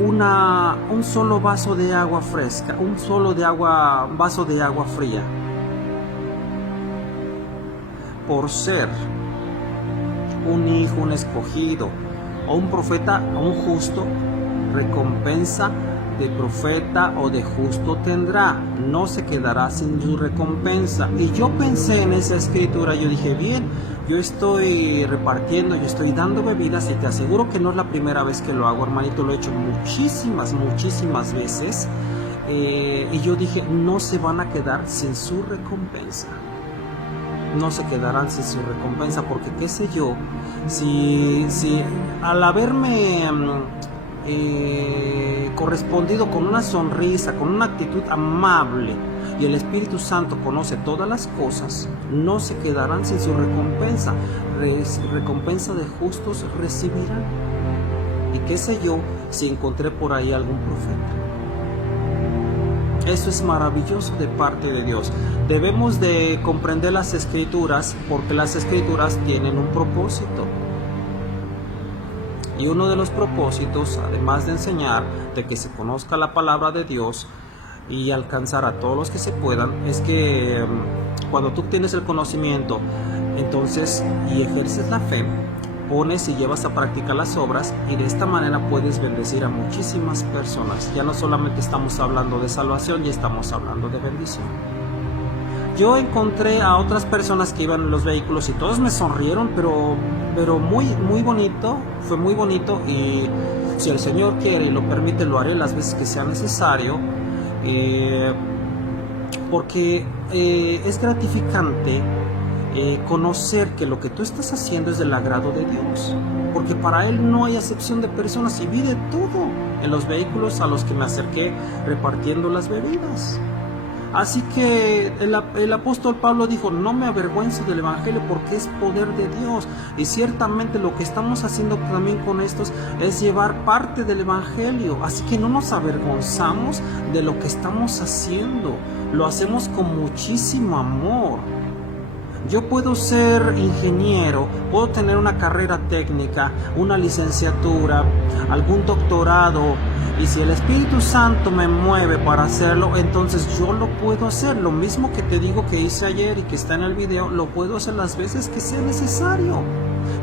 un solo vaso de agua fresca, vaso de agua fría, por ser un hijo, un escogido, o un profeta, o un justo, recompensa de profeta o de justo tendrá, no se quedará sin su recompensa. Y yo pensé en esa Escritura, yo dije, bien, yo estoy repartiendo, yo estoy dando bebidas, y te aseguro que no es la primera vez que lo hago, hermanito, lo he hecho muchísimas veces, y yo dije, no se van a quedar sin su recompensa. No se quedarán sin su recompensa, porque qué sé yo, si al haberme correspondido con una sonrisa, con una actitud amable, y el Espíritu Santo conoce todas las cosas, no se quedarán sin su recompensa. Recompensa de justos recibirán. Y qué sé yo si encontré por ahí algún profeta. Eso es maravilloso de parte de Dios. Debemos de comprender las Escrituras, porque las Escrituras tienen un propósito. Y uno de los propósitos, además de enseñar, de que se conozca la palabra de Dios y alcanzar a todos los que se puedan, es que cuando tú tienes el conocimiento, entonces, y ejerces la fe, pones y llevas a práctica las obras, y de esta manera puedes bendecir a muchísimas personas. Ya no solamente estamos hablando de salvación, ya estamos hablando de bendición. Yo encontré a otras personas que iban en los vehículos y todos me sonrieron, pero muy bonito, fue muy bonito, y si el Señor quiere y lo permite, lo haré las veces que sea necesario, porque es gratificante conocer que lo que tú estás haciendo es del agrado de Dios, porque para Él no hay acepción de personas, y vi de todo en los vehículos a los que me acerqué repartiendo las bebidas. Así que el apóstol Pablo dijo, no me avergüenzo del Evangelio, porque es poder de Dios. Y ciertamente lo que estamos haciendo también con estos es llevar parte del Evangelio. Así que no nos avergonzamos de lo que estamos haciendo, lo hacemos con muchísimo amor. Yo puedo ser ingeniero, puedo tener una carrera técnica, una licenciatura, algún doctorado, y si el Espíritu Santo me mueve para hacerlo, entonces yo lo puedo hacer. Lo mismo que te digo que hice ayer y que está en el video, lo puedo hacer las veces que sea necesario.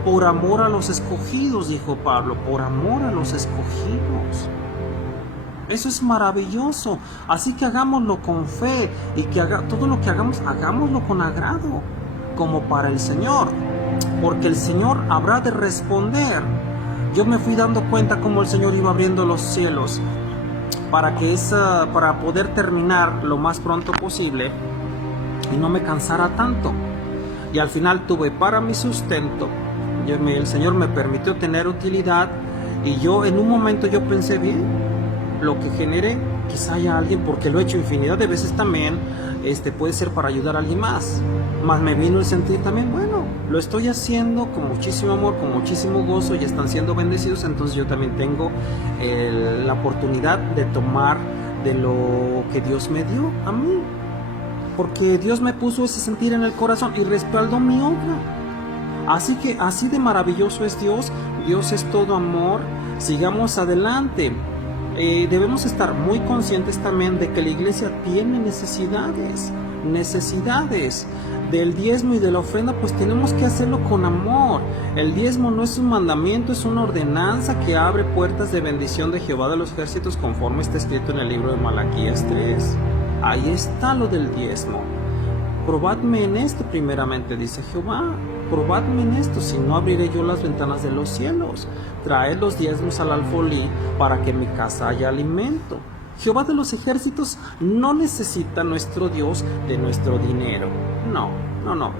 Por amor a los escogidos, dijo Pablo, por amor a los escogidos. Eso es maravilloso. Así que hagámoslo con fe, y que todo lo que hagamos, hagámoslo con agrado, como para el Señor, porque el Señor habrá de responder yo me fui dando cuenta cómo el Señor iba abriendo los cielos para poder terminar lo más pronto posible y no me cansara tanto. Y al final tuve para mi sustento. El Señor me permitió tener utilidad, y yo en un momento yo pensé, bien, lo que generé, quizá haya alguien, porque lo he hecho infinidad de veces también, puede ser para ayudar a alguien más. Más me vino el sentir también, bueno, lo estoy haciendo con muchísimo amor, con muchísimo gozo, y están siendo bendecidos, entonces yo también tengo la oportunidad de tomar de lo que Dios me dio a mí, porque Dios me puso ese sentir en el corazón y respaldó mi obra. Así que así de maravilloso es Dios. Dios es todo amor. Sigamos adelante. Debemos estar muy conscientes también de que la iglesia tiene necesidades del diezmo y de la ofrenda, pues tenemos que hacerlo con amor. El diezmo no es un mandamiento, es una ordenanza que abre puertas de bendición de Jehová de los ejércitos, conforme está escrito en el libro de Malaquías 3. Ahí está lo del diezmo. Probadme en esto primeramente, dice Jehová. Probadme en esto, si no abriré yo las ventanas de los cielos. Traed los diezmos al alfolí para que en mi casa haya alimento. Jehová de los ejércitos no necesita, nuestro Dios, de nuestro dinero. No.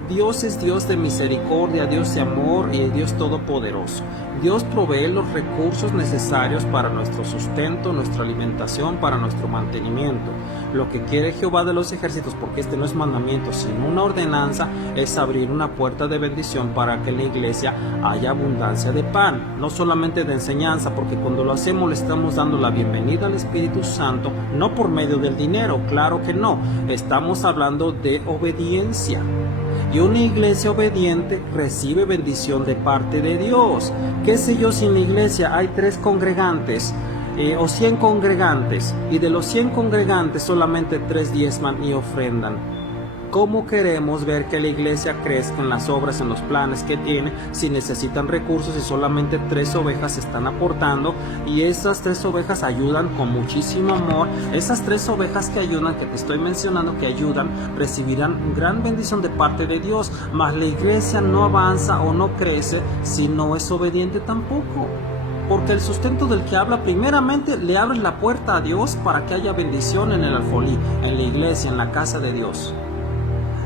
Dios es Dios de misericordia, Dios de amor y Dios todopoderoso. Dios provee los recursos necesarios para nuestro sustento, nuestra alimentación, para nuestro mantenimiento. Lo que quiere Jehová de los ejércitos, porque no es mandamiento sino una ordenanza, es abrir una puerta de bendición para que en la iglesia haya abundancia de pan, no solamente de enseñanza, porque cuando lo hacemos le estamos dando la bienvenida al Espíritu Santo, no por medio del dinero, claro que no, estamos hablando de obediencia. Y una iglesia obediente recibe bendición de parte de Dios. ¿Qué sé yo si en la iglesia hay 3 congregantes o 100 congregantes, y de los 100 congregantes solamente 3 diezman y ofrendan? ¿Cómo queremos ver que la iglesia crezca en las obras, en los planes que tiene, si necesitan recursos y solamente 3 ovejas están aportando? Y esas 3 ovejas ayudan con muchísimo amor. Esas 3 ovejas que ayudan, que te estoy mencionando, que ayudan, recibirán gran bendición de parte de Dios. Mas la iglesia no avanza o no crece si no es obediente tampoco. Porque el sustento del que habla, primeramente le abre la puerta a Dios para que haya bendición en el alfolí, en la iglesia, en la casa de Dios.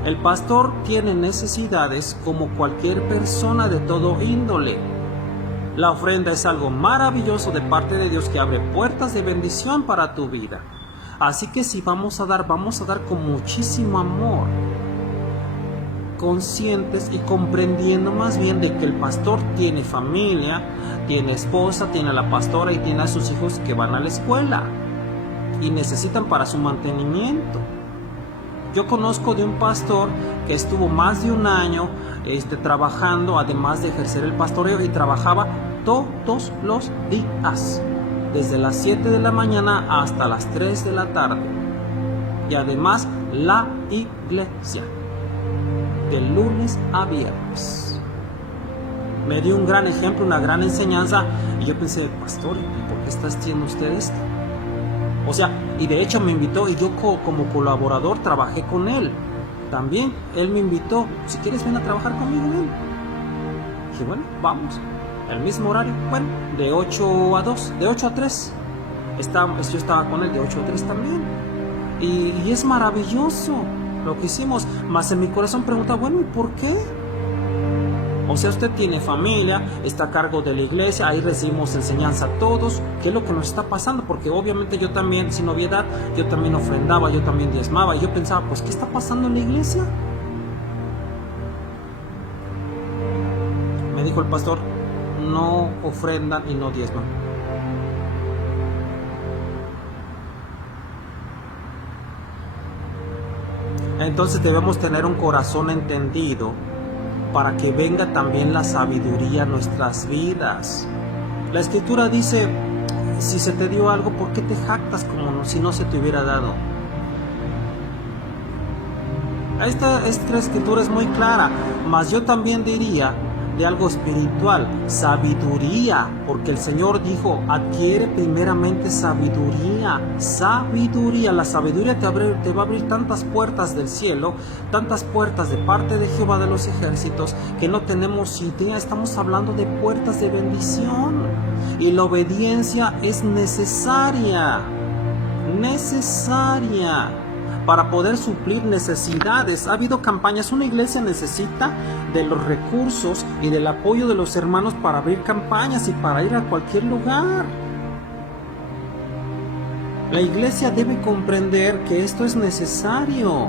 El pastor tiene necesidades como cualquier persona de todo índole. La ofrenda es algo maravilloso de parte de Dios que abre puertas de bendición para tu vida. Así que si vamos a dar con muchísimo amor, conscientes y comprendiendo más bien de que el pastor tiene familia, tiene esposa, tiene a la pastora y tiene a sus hijos que van a la escuela y necesitan para su mantenimiento. Yo conozco de un pastor que estuvo más de un año trabajando, además de ejercer el pastoreo, y trabajaba todos los días, desde las 7 de la mañana hasta las 3 de la tarde. Y además la iglesia, de lunes a viernes. Me dio un gran ejemplo, una gran enseñanza, y yo pensé, pastor, ¿y por qué está haciendo usted esto? O sea, y de hecho me invitó, y yo como colaborador trabajé con él. También él me invitó, si quieres ven a trabajar conmigo, ven. Dije, bueno, vamos. El mismo horario, bueno, de 8 a 2, de 8 a 3. Yo estaba con él de 8 a 3 también. Y es maravilloso lo que hicimos. Mas en mi corazón pregunta, bueno, ¿y por qué? O sea, usted tiene familia, está a cargo de la iglesia, ahí recibimos enseñanza todos. ¿Qué es lo que nos está pasando? Porque obviamente yo también, sin novedad, yo también ofrendaba, yo también diezmaba. Y yo pensaba, pues, ¿qué está pasando en la iglesia? Me dijo el pastor, no ofrendan y no diezman. Entonces debemos tener un corazón entendido para que venga también la sabiduría a nuestras vidas. La escritura dice, si se te dio algo, ¿por qué te jactas como si no se te hubiera dado? Esta escritura es muy clara, mas yo también diría de algo espiritual, sabiduría, porque el Señor dijo, adquiere primeramente sabiduría, la sabiduría te va a abrir tantas puertas del cielo, tantas puertas de parte de Jehová de los ejércitos, que no tenemos idea. Estamos hablando de puertas de bendición, y la obediencia es necesaria para poder suplir necesidades. Ha habido campañas. Una iglesia necesita de los recursos y del apoyo de los hermanos para abrir campañas y para ir a cualquier lugar. La iglesia debe comprender que esto es necesario.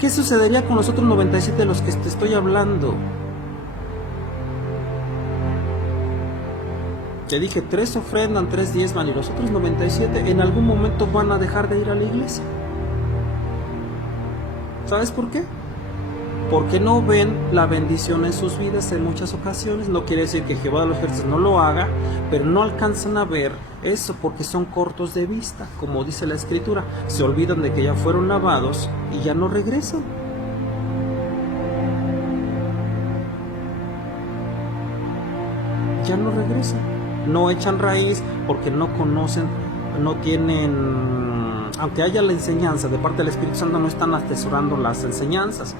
¿Qué sucedería con los otros 97 de los que te estoy hablando? Te dije, 3 ofrendan, 3 diezman, y los otros 97 en algún momento van a dejar de ir a la iglesia. ¿Sabes por qué? Porque no ven la bendición en sus vidas en muchas ocasiones. No quiere decir que Jehová de los ejércitos no lo haga, pero no alcanzan a ver eso porque son cortos de vista. Como dice la Escritura, se olvidan de que ya fueron lavados y ya no regresan. No echan raíz porque no conocen, no tienen, aunque haya la enseñanza de parte del Espíritu Santo, no están atesorando las enseñanzas.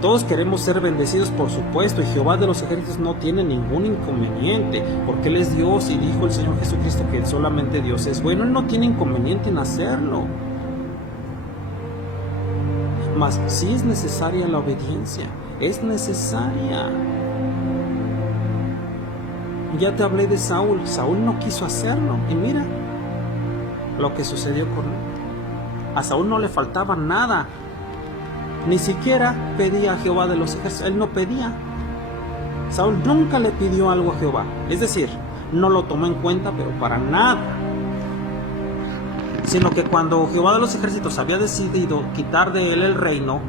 Todos queremos ser bendecidos, por supuesto, y Jehová de los ejércitos no tiene ningún inconveniente, porque Él es Dios, y dijo el Señor Jesucristo que solamente Dios es bueno. Él no tiene inconveniente en hacerlo. Mas sí es necesaria la obediencia, es necesaria. Ya te hablé de Saúl. Saúl no quiso hacerlo, y mira lo que sucedió con él. A Saúl no le faltaba nada, ni siquiera pedía a Jehová de los ejércitos. Él no pedía. Saúl nunca le pidió algo a Jehová, es decir, no lo tomó en cuenta, pero para nada. Sino que cuando Jehová de los ejércitos había decidido quitar de él el reino,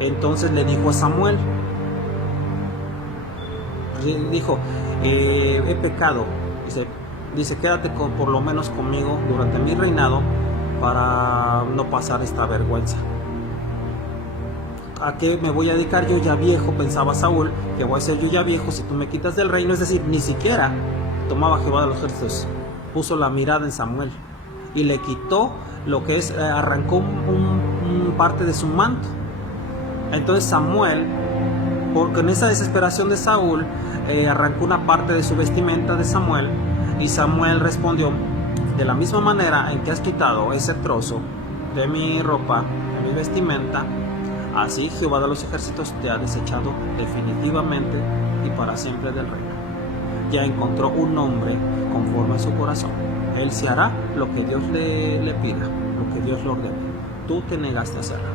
entonces le dijo a Samuel, dijo, he pecado, dice quédate por lo menos conmigo durante mi reinado para no pasar esta vergüenza. ¿A qué me voy a dedicar yo ya viejo? Pensaba Saúl, que voy a ser yo ya viejo si tú me quitas del reino. Es decir, ni siquiera tomaba Jehová de los ejércitos, puso la mirada en Samuel y le quitó lo que es, arrancó un parte de su manto. Entonces Samuel, porque en esa desesperación de Saúl, arrancó una parte de su vestimenta de Samuel, y Samuel respondió, de la misma manera en que has quitado ese trozo de mi ropa, de mi vestimenta, así Jehová de los ejércitos te ha desechado definitivamente y para siempre del reino. Ya encontró un hombre conforme a su corazón. Él se hará lo que Dios le pida, lo que Dios le ordene. Tú te negaste a hacerlo.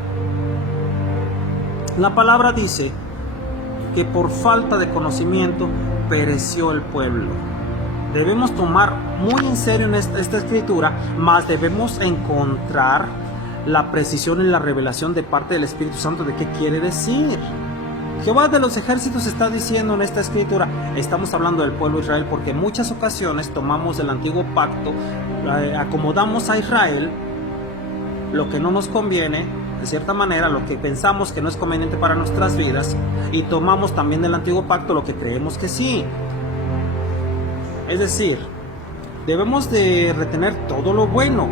La palabra dice que por falta de conocimiento pereció el pueblo. Debemos tomar muy en serio en esta escritura, mas debemos encontrar la precisión y la revelación de parte del Espíritu Santo de qué quiere decir. Jehová de los ejércitos está diciendo en esta escritura, estamos hablando del pueblo de Israel, porque en muchas ocasiones tomamos del antiguo pacto, acomodamos a Israel lo que no nos conviene, de cierta manera, lo que pensamos que no es conveniente para nuestras vidas, y tomamos también del antiguo pacto lo que creemos que sí. Es decir, debemos de retener todo lo bueno,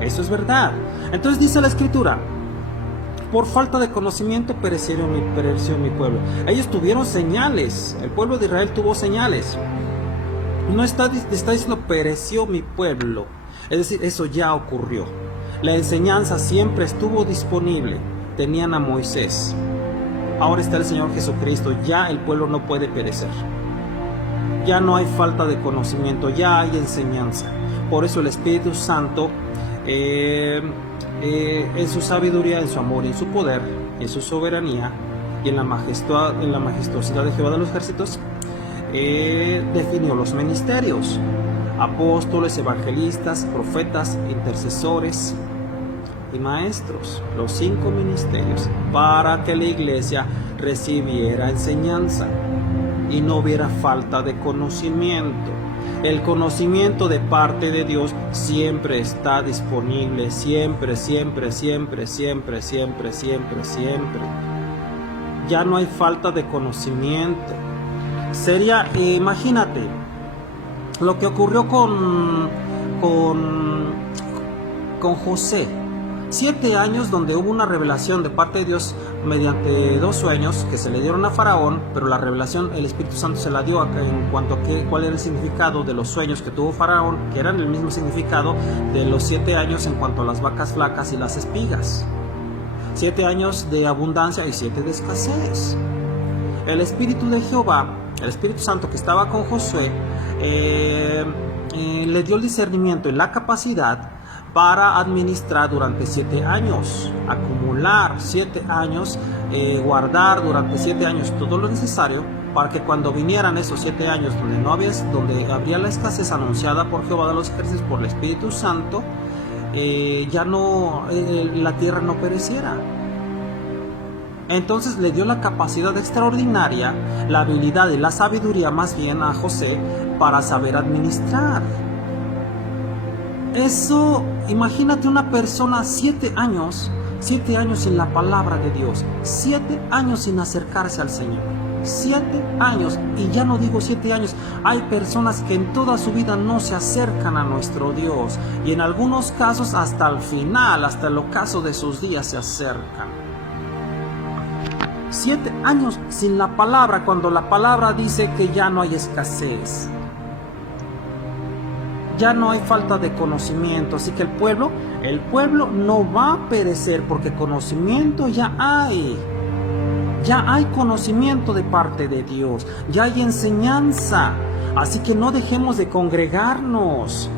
eso es verdad. Entonces dice la escritura, por falta de conocimiento pereció mi pueblo. Ellos tuvieron señales, el pueblo de Israel tuvo señales. No está diciendo pereció mi pueblo, es decir, eso ya ocurrió. La enseñanza siempre estuvo disponible, tenían a Moisés. Ahora está el Señor Jesucristo, ya el pueblo no puede perecer. Ya no hay falta de conocimiento, ya hay enseñanza. Por eso el Espíritu Santo, en su sabiduría, en su amor y en su poder, en su soberanía y en la majestuosidad de Jehová de los ejércitos, definió los ministerios: apóstoles, evangelistas, profetas, intercesores y maestros, los 5 ministerios, para que la iglesia recibiera enseñanza y no hubiera falta de conocimiento. El conocimiento de parte de Dios siempre está disponible, siempre. ya no hay falta de conocimiento. Sería, imagínate, lo que ocurrió con José. 7 años donde hubo una revelación de parte de Dios mediante 2 sueños que se le dieron a Faraón, pero la revelación el Espíritu Santo se la dio en cuanto a cuál era el significado de los sueños que tuvo Faraón, que eran el mismo significado de los 7 años en cuanto a las vacas flacas y las espigas. 7 años de abundancia y 7 de escasez. El Espíritu de Jehová, el Espíritu Santo que estaba con Josué, le dio el discernimiento y la capacidad para administrar durante 7 años, acumular 7 años, guardar durante 7 años todo lo necesario para que cuando vinieran esos 7 años donde habría la escasez anunciada por Jehová de los ejércitos por el Espíritu Santo, ya no la tierra no pereciera. Entonces le dio la capacidad extraordinaria, la habilidad y la sabiduría más bien a José para saber administrar. Eso, imagínate una persona 7 años sin la palabra de Dios, 7 años sin acercarse al Señor, 7 años, y ya no digo 7 años, hay personas que en toda su vida no se acercan a nuestro Dios, y en algunos casos hasta el final, hasta el ocaso de sus días se acercan. 7 años sin la palabra, cuando la palabra dice que ya no hay escasez. Ya no hay falta de conocimiento, así que el pueblo no va a perecer porque conocimiento ya hay. Ya hay conocimiento de parte de Dios, ya hay enseñanza, así que no dejemos de congregarnos.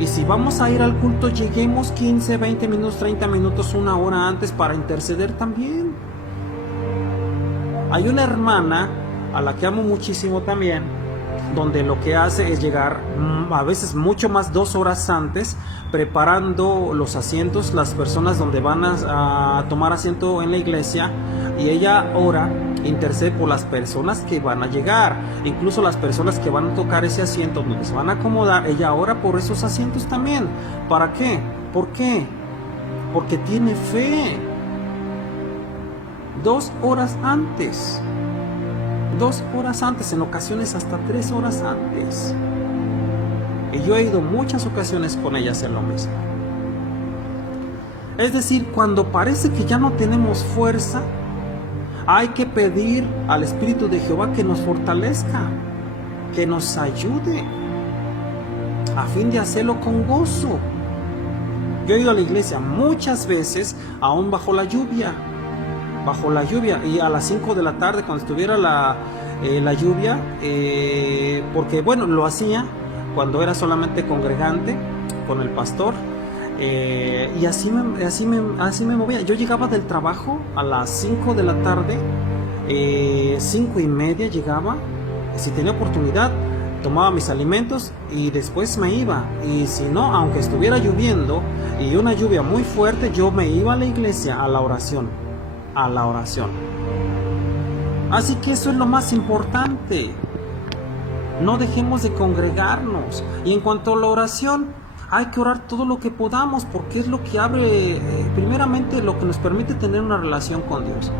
Y si vamos a ir al culto, lleguemos 15, 20 minutos, 30 minutos, 1 hora antes para interceder también. Hay una hermana a la que amo muchísimo también, donde lo que hace es llegar a veces mucho más 2 horas antes, preparando los asientos, las personas donde van a tomar asiento en la iglesia, y ella ora, intercede por las personas que van a llegar, incluso las personas que van a tocar ese asiento donde se van a acomodar, ella ora por esos asientos también. ¿Para qué? ¿Por qué? Porque tiene fe. 2 horas antes. 2 horas antes, en ocasiones hasta 3 horas antes. Y yo he ido muchas ocasiones con ella a hacer lo mismo. Es decir, cuando parece que ya no tenemos fuerza, hay que pedir al Espíritu de Jehová que nos fortalezca, que nos ayude, a fin de hacerlo con gozo. Yo he ido a la iglesia muchas veces, aún bajo la lluvia, y a las 5 de la tarde cuando estuviera la lluvia, porque bueno, lo hacía cuando era solamente congregante con el pastor, y así me movía. Yo llegaba del trabajo a las 5 de la tarde, 5:30 llegaba, si tenía oportunidad tomaba mis alimentos y después me iba, y si no, aunque estuviera lloviendo y una lluvia muy fuerte, yo me iba a la iglesia a la oración. Así que eso es lo más importante. No dejemos de congregarnos. Y en cuanto a la oración, hay que orar todo lo que podamos, porque es lo que abre, primeramente, lo que nos permite tener una relación con Dios.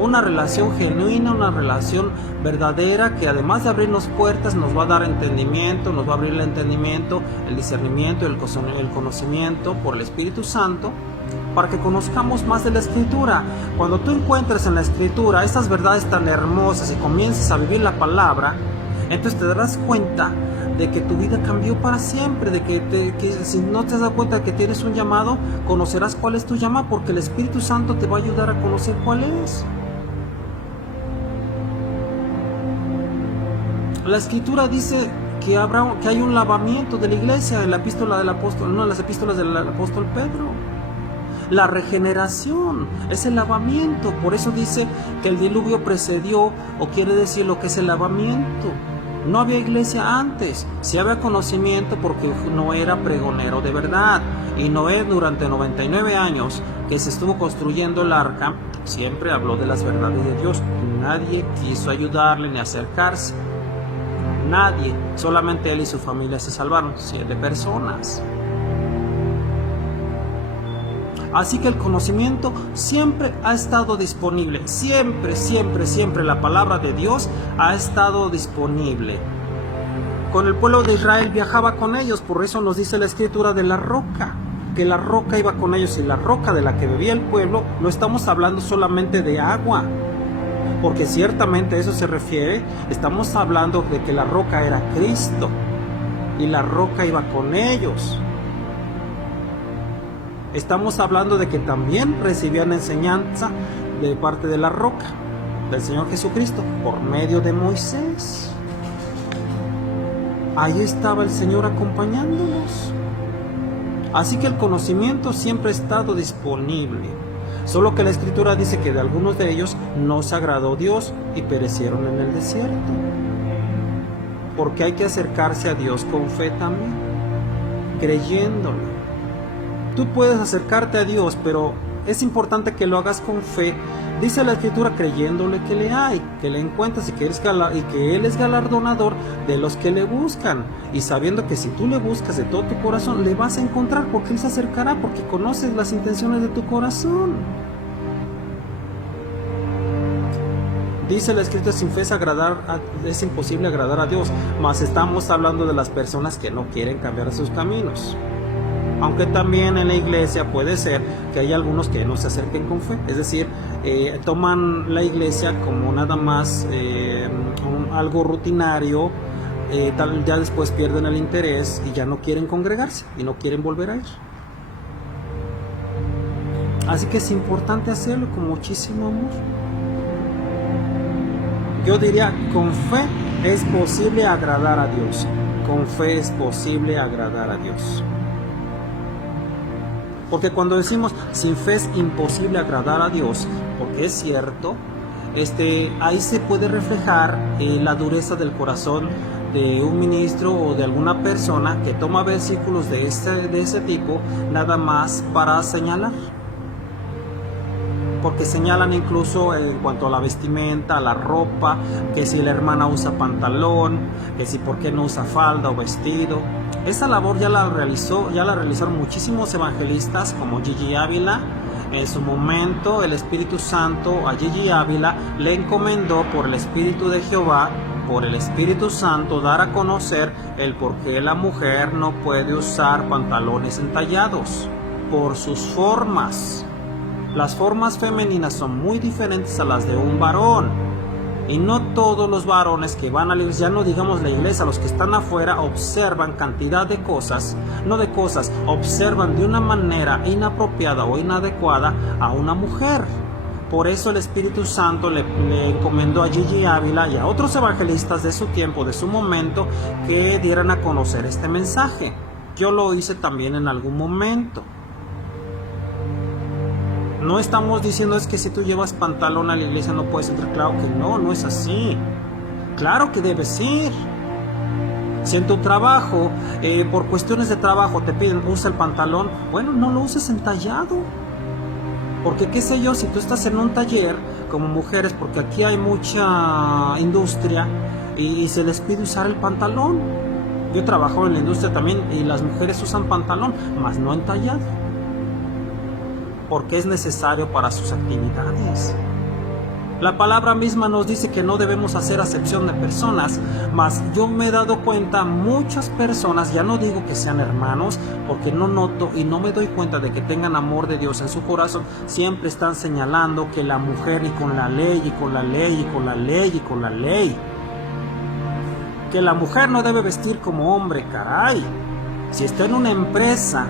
Una relación genuina, una relación verdadera, que además de abrirnos puertas, nos va a dar entendimiento, nos va a abrir el entendimiento, el discernimiento, el conocimiento por el Espíritu Santo, para que conozcamos más de la Escritura. Cuando tú encuentres en la Escritura estas verdades tan hermosas y comiences a vivir la palabra, entonces te darás cuenta de que tu vida cambió para siempre, de que si no te das cuenta de que tienes un llamado, conocerás cuál es tu llamado, porque el Espíritu Santo te va a ayudar a conocer cuál es. La Escritura dice que hay un lavamiento de la iglesia en la epístola del apóstol, no, en las epístolas del apóstol Pedro. La regeneración es el lavamiento. Por eso dice que el diluvio precedió, o quiere decir lo que es el lavamiento. No había iglesia antes, sí había conocimiento, porque Noé era pregonero de verdad. Y Noé, durante 99 años que se estuvo construyendo el arca, siempre habló de las verdades de Dios. Nadie quiso ayudarle ni acercarse. Nadie, solamente él y su familia se salvaron, 7 personas. Así que el conocimiento siempre ha estado disponible. Siempre, siempre, siempre la palabra de Dios ha estado disponible. Con el pueblo de Israel viajaba con ellos, por eso nos dice la escritura de la roca, que la roca iba con ellos, y la roca de la que bebía el pueblo, no estamos hablando solamente de agua, porque ciertamente a eso se refiere. Estamos hablando de que la roca era Cristo, y la roca iba con ellos. Estamos hablando de que también recibían enseñanza de parte de la roca, del Señor Jesucristo, por medio de Moisés. Ahí estaba el Señor acompañándonos. Así que el conocimiento siempre ha estado disponible. Solo que la Escritura dice que de algunos de ellos no se agradó Dios y perecieron en el desierto. Porque hay que acercarse a Dios con fe también, creyéndole. Tú puedes acercarte a Dios, pero es importante que lo hagas con fe. Dice la Escritura, creyéndole que le hay, que le encuentras y que Él es galardonador de los que le buscan. Y sabiendo que si tú le buscas de todo tu corazón, le vas a encontrar, porque Él se acercará, porque conoces las intenciones de tu corazón. Dice la Escritura, sin fe es imposible agradar a Dios. Mas estamos hablando de las personas que no quieren cambiar sus caminos. Aunque también en la iglesia puede ser que hay algunos que no se acerquen con fe, es decir, toman la iglesia como nada más algo rutinario, ya después pierden el interés y ya no quieren congregarse y no quieren volver a ir. Así que es importante hacerlo con muchísimo amor. Yo diría, con fe es posible agradar a Dios. Con fe es posible agradar a Dios. Porque cuando decimos sin fe es imposible agradar a Dios, porque es cierto, ahí se puede reflejar la dureza del corazón de un ministro o de alguna persona que toma versículos de ese tipo nada más para señalar. Porque señalan incluso en cuanto a la vestimenta, a la ropa, que si la hermana usa pantalón, que si por qué no usa falda o vestido. Esa labor ya la realizaron muchísimos evangelistas como Gigi Ávila. En su momento el Espíritu Santo a Gigi Ávila le encomendó por el Espíritu de Jehová, por el Espíritu Santo, dar a conocer el por qué la mujer no puede usar pantalones entallados, por sus formas. Las formas femeninas son muy diferentes a las de un varón. Y no todos los varones que van a la iglesia, ya no digamos la iglesia, los que están afuera, observan cantidad de cosas, observan de una manera inapropiada o inadecuada a una mujer. Por eso el Espíritu Santo le encomendó a Gigi Ávila y a otros evangelistas de su tiempo, de su momento, que dieran a conocer este mensaje. Yo lo hice también en algún momento. No estamos diciendo es que si tú llevas pantalón a la iglesia no puedes entrar. Claro que no es así. Claro que debes ir. Si en tu trabajo, por cuestiones de trabajo te piden usa el pantalón, bueno, no lo uses entallado. Porque qué sé yo, si tú estás en un taller como mujeres, porque aquí hay mucha industria y se les pide usar el pantalón. Yo trabajo en la industria también y las mujeres usan pantalón, mas no entallado, porque es necesario para sus actividades. La palabra misma nos dice que no debemos hacer acepción de personas, mas yo me he dado cuenta, muchas personas, ya no digo que sean hermanos, porque no noto y no me doy cuenta de que tengan amor de Dios en su corazón, siempre están señalando que la mujer y con la ley, y con la ley, y con la ley, y con la ley. Que la mujer no debe vestir como hombre, caray. Si está en una empresa,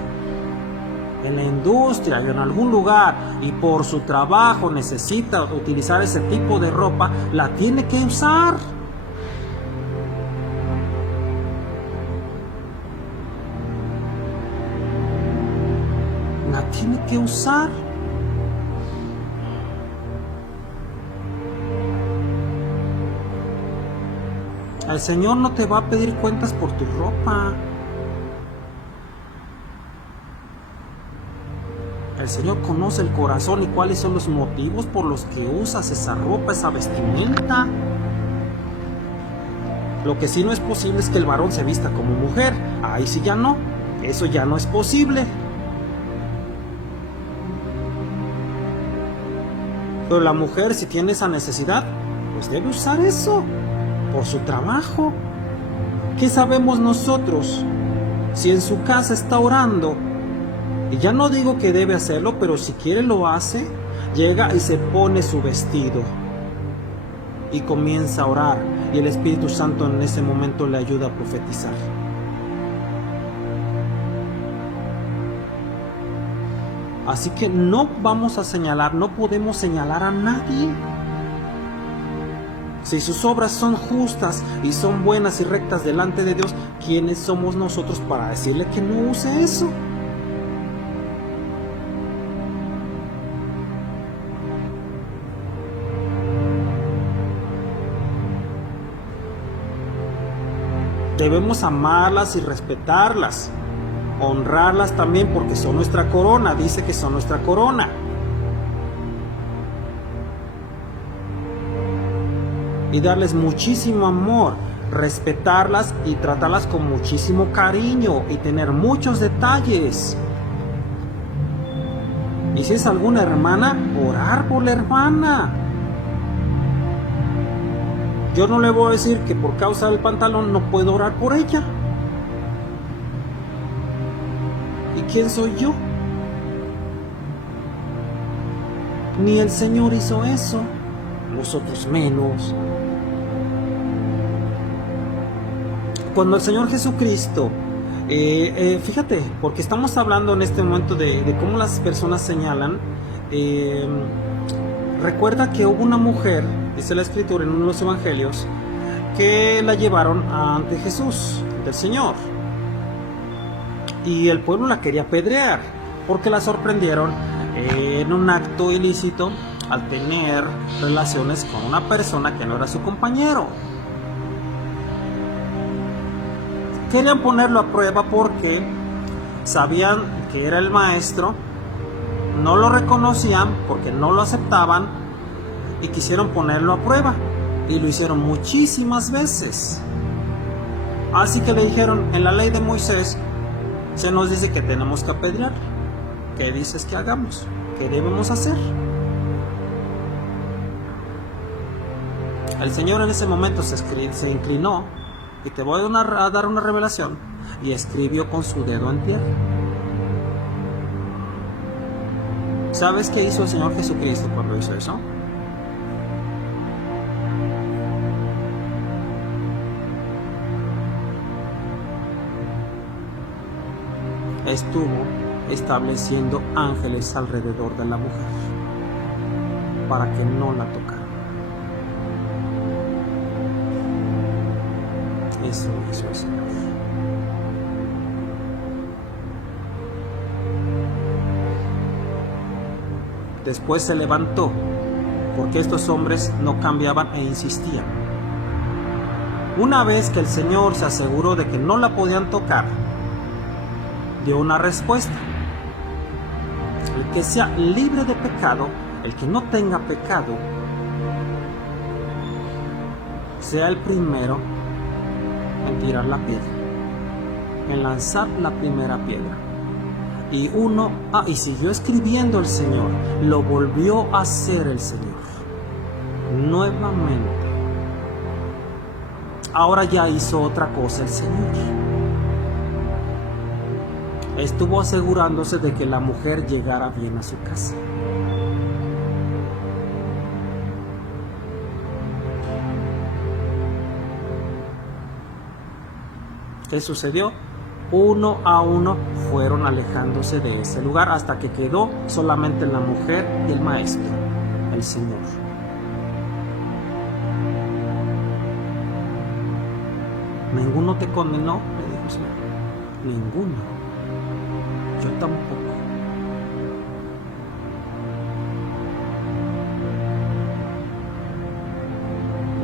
en la industria y en algún lugar y por su trabajo necesita utilizar ese tipo de ropa, la tiene que usar. La tiene que usar. El Señor no te va a pedir cuentas por tu ropa. El Señor conoce el corazón y cuáles son los motivos por los que usas esa ropa, esa vestimenta. Lo que sí no es posible es que el varón se vista como mujer. Ahí sí ya no. Eso ya no es posible. Pero la mujer, si tiene esa necesidad, pues debe usar eso por su trabajo. ¿Qué sabemos nosotros? Si en su casa está orando, y ya no digo que debe hacerlo, pero si quiere lo hace, llega y se pone su vestido y comienza a orar, y el Espíritu Santo en ese momento le ayuda a profetizar. Así que no vamos a señalar, no podemos señalar a nadie. Si sus obras son justas y son buenas y rectas delante de Dios, ¿quiénes somos nosotros para decirle que no use eso? Debemos amarlas y respetarlas, honrarlas también porque son nuestra corona, dice que son nuestra corona. Y darles muchísimo amor, respetarlas y tratarlas con muchísimo cariño y tener muchos detalles. Y si es alguna hermana, orar por la hermana. Yo no le voy a decir que por causa del pantalón no puedo orar por ella. ¿Y quién soy yo? Ni el Señor hizo eso, nosotros menos. Cuando el Señor Jesucristo, fíjate, porque estamos hablando en este momento de cómo las personas señalan, recuerda que hubo una mujer, dice la Escritura en uno de los evangelios, que la llevaron ante Jesús, del Señor, y el pueblo la quería apedrear porque la sorprendieron en un acto ilícito al tener relaciones con una persona que no era su compañero. Querían ponerlo a prueba porque sabían que era el maestro, no lo reconocían porque no lo aceptaban y quisieron ponerlo a prueba, y lo hicieron muchísimas veces. Así que le dijeron: en la ley de Moisés se nos dice que tenemos que apedrear. ¿Qué dices que hagamos? ¿Qué debemos hacer? El Señor en ese momento se inclinó, y te voy a dar una revelación, y escribió con su dedo en tierra. ¿Sabes qué hizo el Señor Jesucristo cuando hizo eso? Estuvo estableciendo ángeles alrededor de la mujer para que no la tocaran. Eso hizo el Señor. Después se levantó, porque estos hombres no cambiaban e insistían. Una vez que el Señor se aseguró de que no la podían tocar, dio una respuesta: el que sea libre de pecado, el que no tenga pecado, sea el primero en tirar la piedra, en lanzar la primera piedra. Y siguió escribiendo el Señor, lo volvió a hacer el Señor nuevamente. Ahora ya hizo otra cosa el Señor. Estuvo asegurándose de que la mujer llegara bien a su casa. ¿Qué sucedió? Uno a uno fueron alejándose de ese lugar hasta que quedó solamente la mujer y el maestro, el Señor. ¿Ninguno te condenó?, le dijo el Señor. Ninguno. Yo tampoco.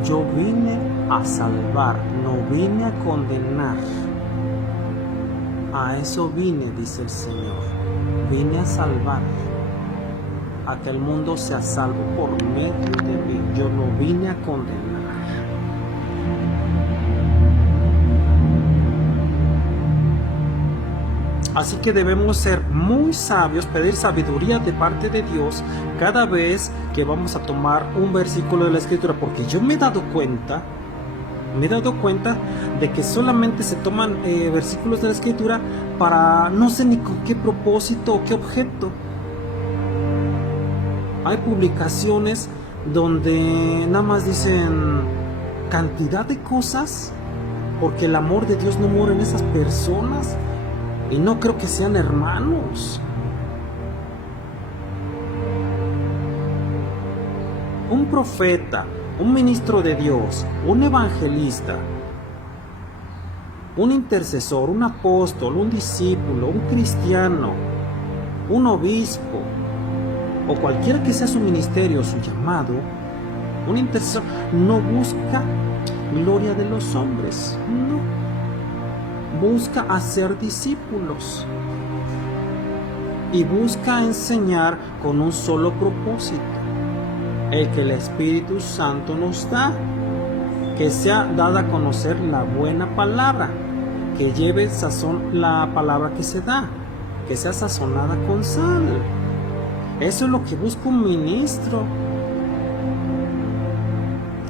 Yo vine a salvar, no vine a condenar. A eso vine, dice el Señor. Vine a salvar, a que el mundo sea salvo por medio de mí. Yo no vine a condenar. Así que debemos ser muy sabios, pedir sabiduría de parte de Dios cada vez que vamos a tomar un versículo de la Escritura, porque yo me he dado cuenta de que solamente se toman versículos de la Escritura para no sé ni con qué propósito o qué objeto. Hay publicaciones donde nada más dicen cantidad de cosas, porque el amor de Dios no mora en esas personas. Y no creo que sean hermanos. Un profeta, un ministro de Dios, un evangelista, un intercesor, un apóstol, un discípulo, un cristiano, un obispo, o cualquiera que sea su ministerio, su llamado, un intercesor no busca gloria de los hombres, no. Busca hacer discípulos y busca enseñar con un solo propósito, el que el Espíritu Santo nos da, que sea dada a conocer la buena palabra, que lleve sazón la palabra que se da, que sea sazonada con sal. Eso es lo que busca un ministro.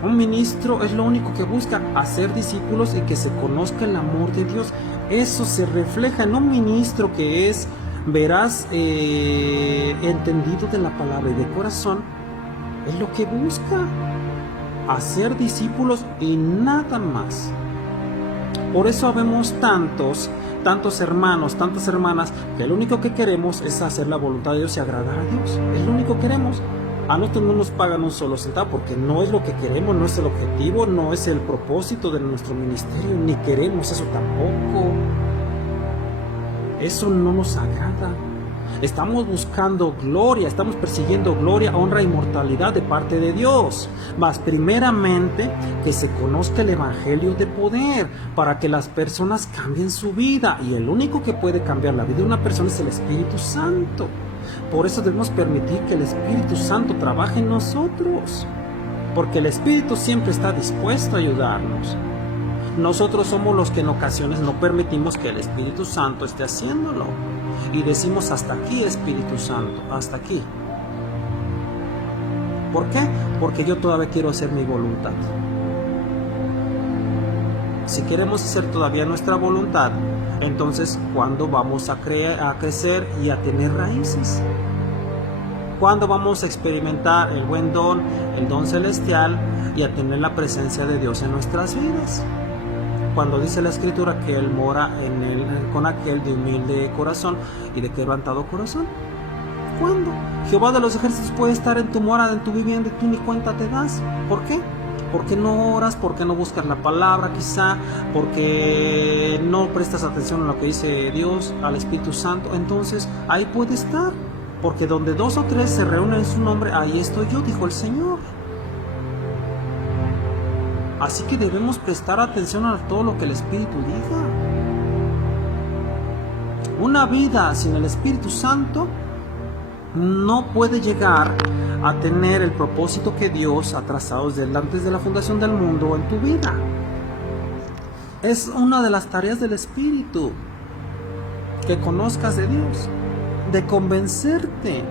Un ministro es lo único que busca, hacer discípulos y que se conozca el amor de Dios. Eso se refleja en un ministro que es veraz, entendido de la palabra y de corazón. Es lo que busca, hacer discípulos y nada más. Por eso vemos tantos hermanos, tantas hermanas, que lo único que queremos es hacer la voluntad de Dios y agradar a Dios. Es lo único que queremos. A nosotros no nos pagan un solo centavo porque no es lo que queremos, no es el objetivo, no es el propósito de nuestro ministerio, ni queremos eso tampoco. Eso no nos agrada. Estamos buscando gloria, estamos persiguiendo gloria, honra e inmortalidad de parte de Dios. Mas primeramente que se conozca el evangelio de poder para que las personas cambien su vida. Y el único que puede cambiar la vida de una persona es el Espíritu Santo. Por eso debemos permitir que el Espíritu Santo trabaje en nosotros, porque el Espíritu siempre está dispuesto a ayudarnos. Nosotros somos los que en ocasiones no permitimos que el Espíritu Santo esté haciéndolo y decimos hasta aquí, Espíritu Santo, hasta aquí. ¿Por qué? Porque yo todavía quiero hacer mi voluntad. Si queremos hacer todavía nuestra voluntad, entonces ¿cuándo vamos a crecer y a tener raíces? ¿Cuándo vamos a experimentar el buen don, el don celestial y a tener la presencia de Dios en nuestras vidas? Cuando dice la Escritura que Él mora con aquel de humilde corazón y de quebrantado corazón. ¿Cuándo? Jehová de los ejércitos puede estar en tu morada, en tu vivienda y tú ni cuenta te das. ¿Por qué? Porque no oras, porque no buscas la palabra quizá, porque no prestas atención a lo que dice Dios, al Espíritu Santo. Entonces ahí puede estar, porque donde 2 o 3 se reúnen en su nombre, ahí estoy yo, dijo el Señor. Así que debemos prestar atención a todo lo que el Espíritu diga. Una vida sin el Espíritu Santo no puede llegar a tener el propósito que Dios ha trazado desde antes de la fundación del mundo en tu vida. Es una de las tareas del Espíritu, que conozcas de Dios, de convencerte.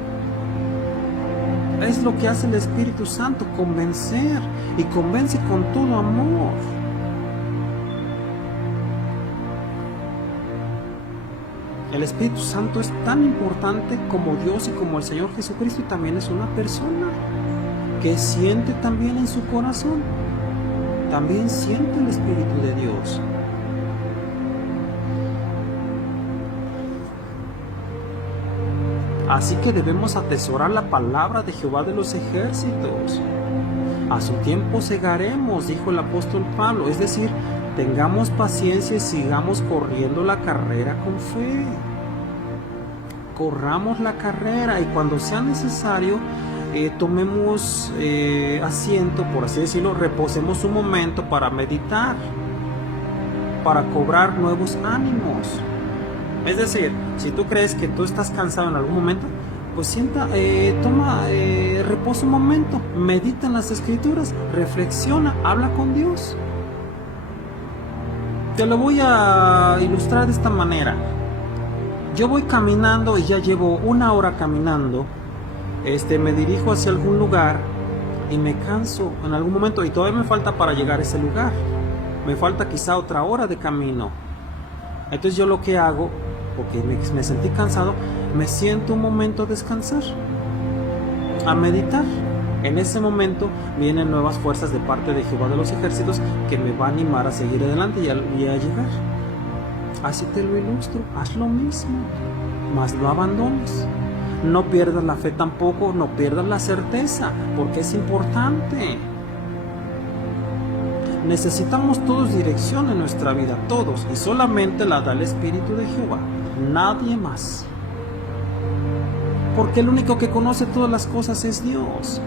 Es lo que hace el Espíritu Santo, convencer, y convence con todo amor. El Espíritu Santo es tan importante como Dios y como el Señor Jesucristo, y también es una persona que siente también en su corazón. También siente el Espíritu de Dios. Así que debemos atesorar la palabra de Jehová de los ejércitos. A su tiempo segaremos, dijo el apóstol Pablo. Es decir, tengamos paciencia y sigamos corriendo la carrera con fe. Corramos la carrera y cuando sea necesario, tomemos asiento, por así decirlo, reposemos un momento para meditar, para cobrar nuevos ánimos. Es decir, si tú crees que tú estás cansado en algún momento, pues reposa un momento, medita en las Escrituras, reflexiona, habla con Dios. Te lo voy a ilustrar de esta manera. Yo voy caminando y ya llevo 1 hora caminando. Me dirijo hacia algún lugar y me canso en algún momento y todavía me falta para llegar a ese lugar. Me falta quizá otra hora de camino. Entonces yo lo que hago, porque me sentí cansado, me siento un momento a descansar, a meditar. En ese momento vienen nuevas fuerzas de parte de Jehová de los ejércitos que me va a animar a seguir adelante y a llegar. Así te lo ilustro, haz lo mismo, mas no abandones. No pierdas la fe tampoco, no pierdas la certeza, porque es importante. Necesitamos todos dirección en nuestra vida, todos, y solamente la da el Espíritu de Jehová, nadie más. Porque el único que conoce todas las cosas es Dios.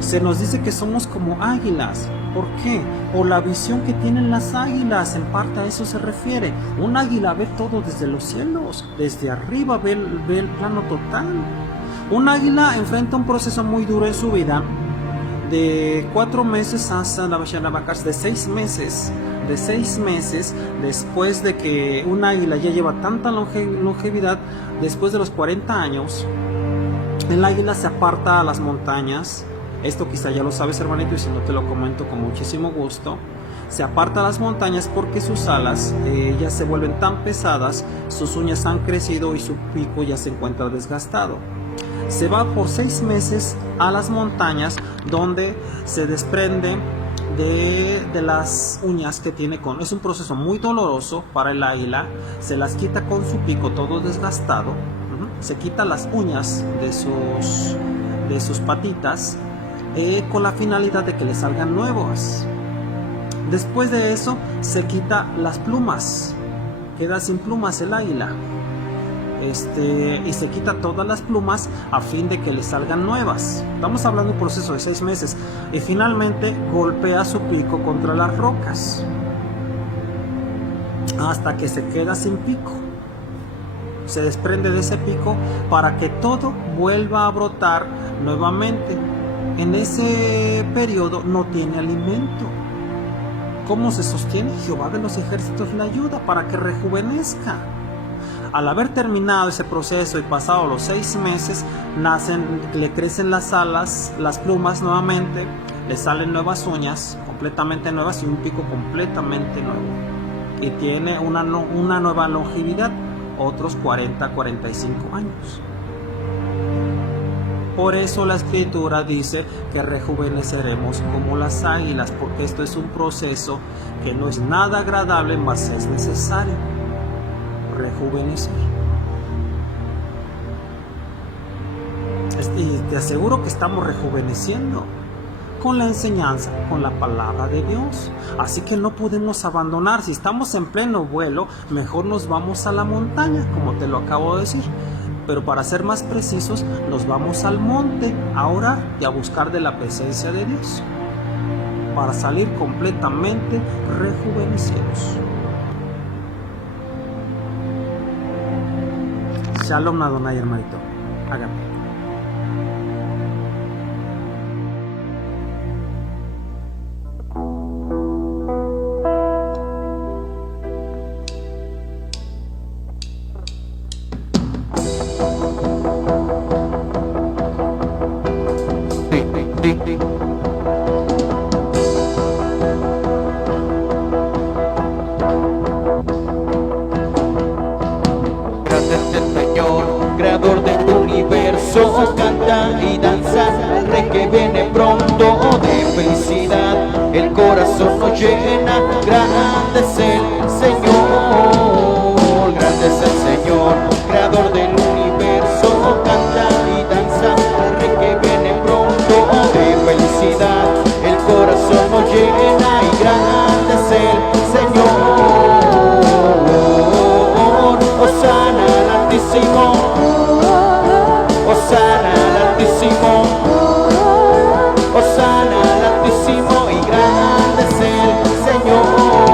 Se nos dice que somos como águilas. ¿Por qué? Por la visión que tienen las águilas, en parte a eso se refiere. Un águila ve todo desde los cielos, desde arriba ve el plano total. Un águila enfrenta un proceso muy duro en su vida, de 4 meses hasta de 6 meses. De 6 meses, después de que un águila ya lleva tanta longevidad, después de los 40 años, el águila se aparta a las montañas. Esto quizá ya lo sabes, hermanito, y si no te lo comento con muchísimo gusto. Se aparta a las montañas porque sus alas ya se vuelven tan pesadas, sus uñas han crecido y su pico ya se encuentra desgastado. Se va por 6 meses a las montañas, donde se desprende de las uñas que tiene es un proceso muy doloroso para el águila. Se las quita con su pico todo desgastado. Se quita las uñas de sus patitas, con la finalidad de que le salgan nuevas. Después de eso se quita las plumas, queda sin plumas el águila, y se quita todas las plumas a fin de que le salgan nuevas. Estamos hablando de un proceso de 6 meses. Y finalmente golpea su pico contra las rocas hasta que se queda sin pico. Se desprende de ese pico para que todo vuelva a brotar nuevamente. En ese periodo no tiene alimento. ¿Cómo se sostiene? Jehová de los ejércitos le ayuda para que rejuvenezca. Al haber terminado ese proceso y pasado los 6 meses, le crecen las alas, las plumas nuevamente, le salen nuevas uñas completamente nuevas y un pico completamente nuevo. Y tiene una nueva longevidad, otros 40-45 años. Por eso la Escritura dice que rejuveneceremos como las águilas, porque esto es un proceso que no es nada agradable, mas es necesario rejuvenecer. Y te aseguro que estamos rejuveneciendo con la enseñanza, con la palabra de Dios. Así que no podemos abandonar. Si estamos en pleno vuelo, mejor nos vamos a la montaña, como te lo acabo de decir. Pero para ser más precisos, nos vamos al monte a orar y a buscar de la presencia de Dios, para salir completamente rejuvenecidos. Shalom Adonai, hermanito. Hágame. Creador del universo, canta y danza, el rey que viene pronto de felicidad, el corazón nos llena, grande es el Señor, grande es el Señor, creador del universo, canta y danza, el rey que viene pronto de felicidad, el corazón nos llena y grande es el Señor, Hosana al Altísimo. Hosana al Altísimo, Hosana al Altísimo, y grande es el Señor.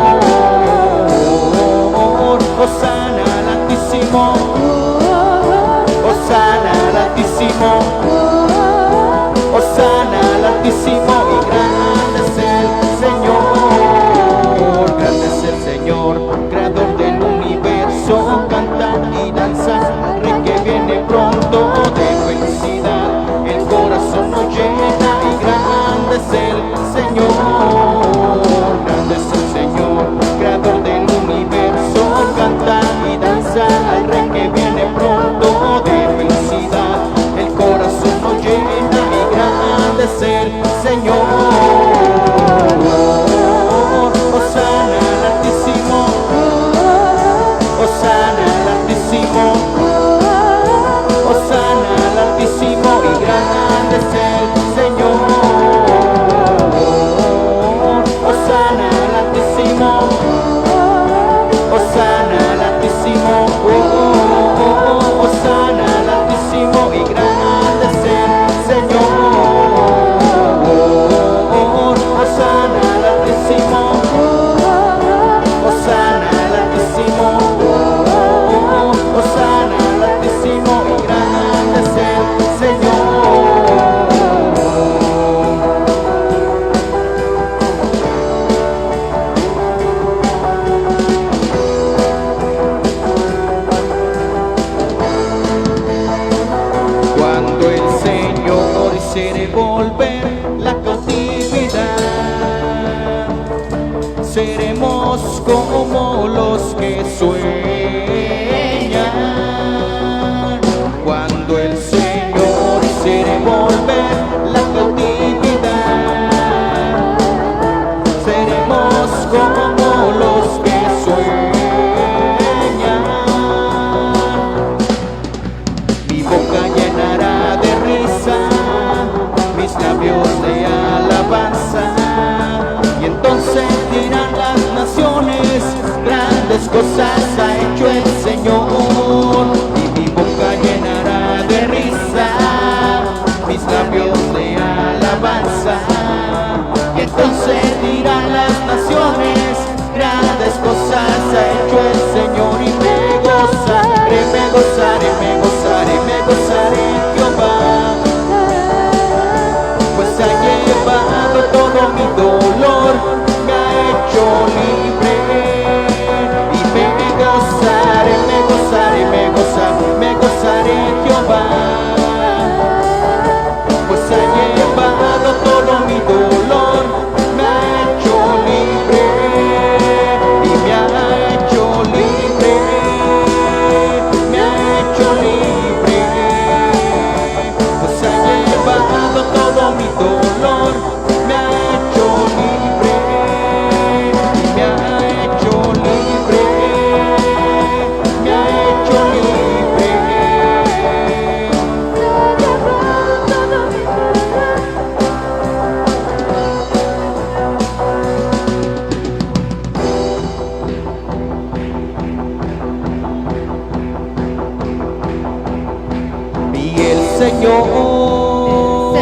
Y el Señor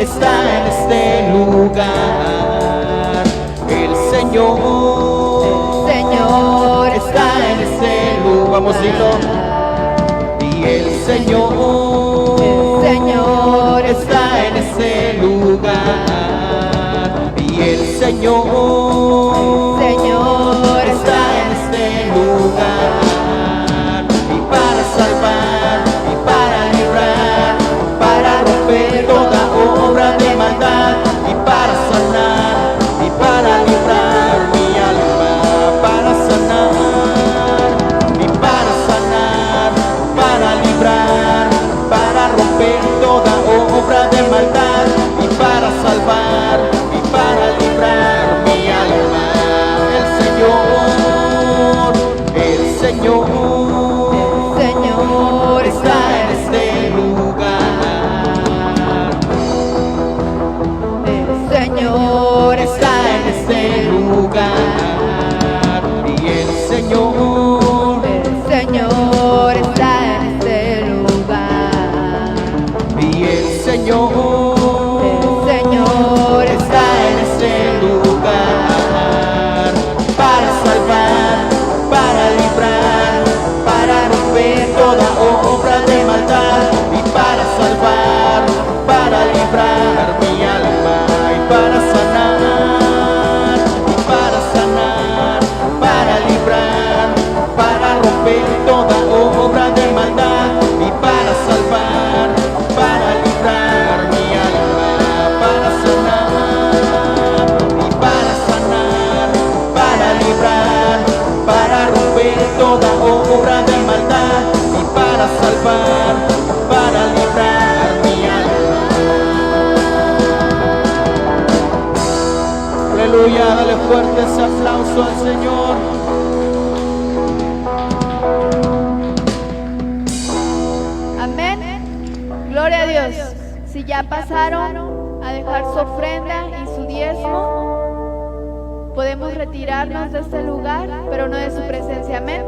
está en este lugar. El Señor está en este lugar. Vamos a decirlo. Y el Señor está en este lugar. Y el Señor está en este lugar. Y para salvar, y para librar, para romper toda obra de maldad, y para sanar, y para librar mi alma, para sanar, y para sanar, para librar, para romper toda obra de maldad, y para salvar, y para librar mi alma. El Señor está en este lugar. El Señor está en este lugar. Y el Señor está en este lugar. y el Señor Está en este lugar para salvar, para librar, para romper toda obra de maldad, y para salvar, para librar mi alma, y para sanar, para librar, para romper toda obra de maldad, y para salvar, para librar mi alma, para sanar, para librar, para romper toda obra de maldad, y para salvar, para librar mi alma. Aleluya, dale fuerte ese aplauso al Señor. Amén. Gloria a Dios. Si ya pasaron a dejar su ofrenda y su diezmo, podemos retirarnos de este lugar, pero no de su presencia. Amén.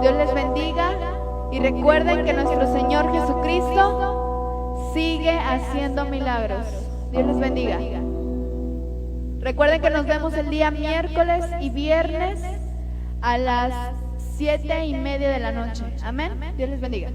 Dios les bendiga y recuerden que nuestro Señor Jesucristo sigue haciendo milagros. Dios les bendiga. Recuerden que nos vemos el día miércoles y viernes a las 7:30 de la noche. Amén. Dios les bendiga.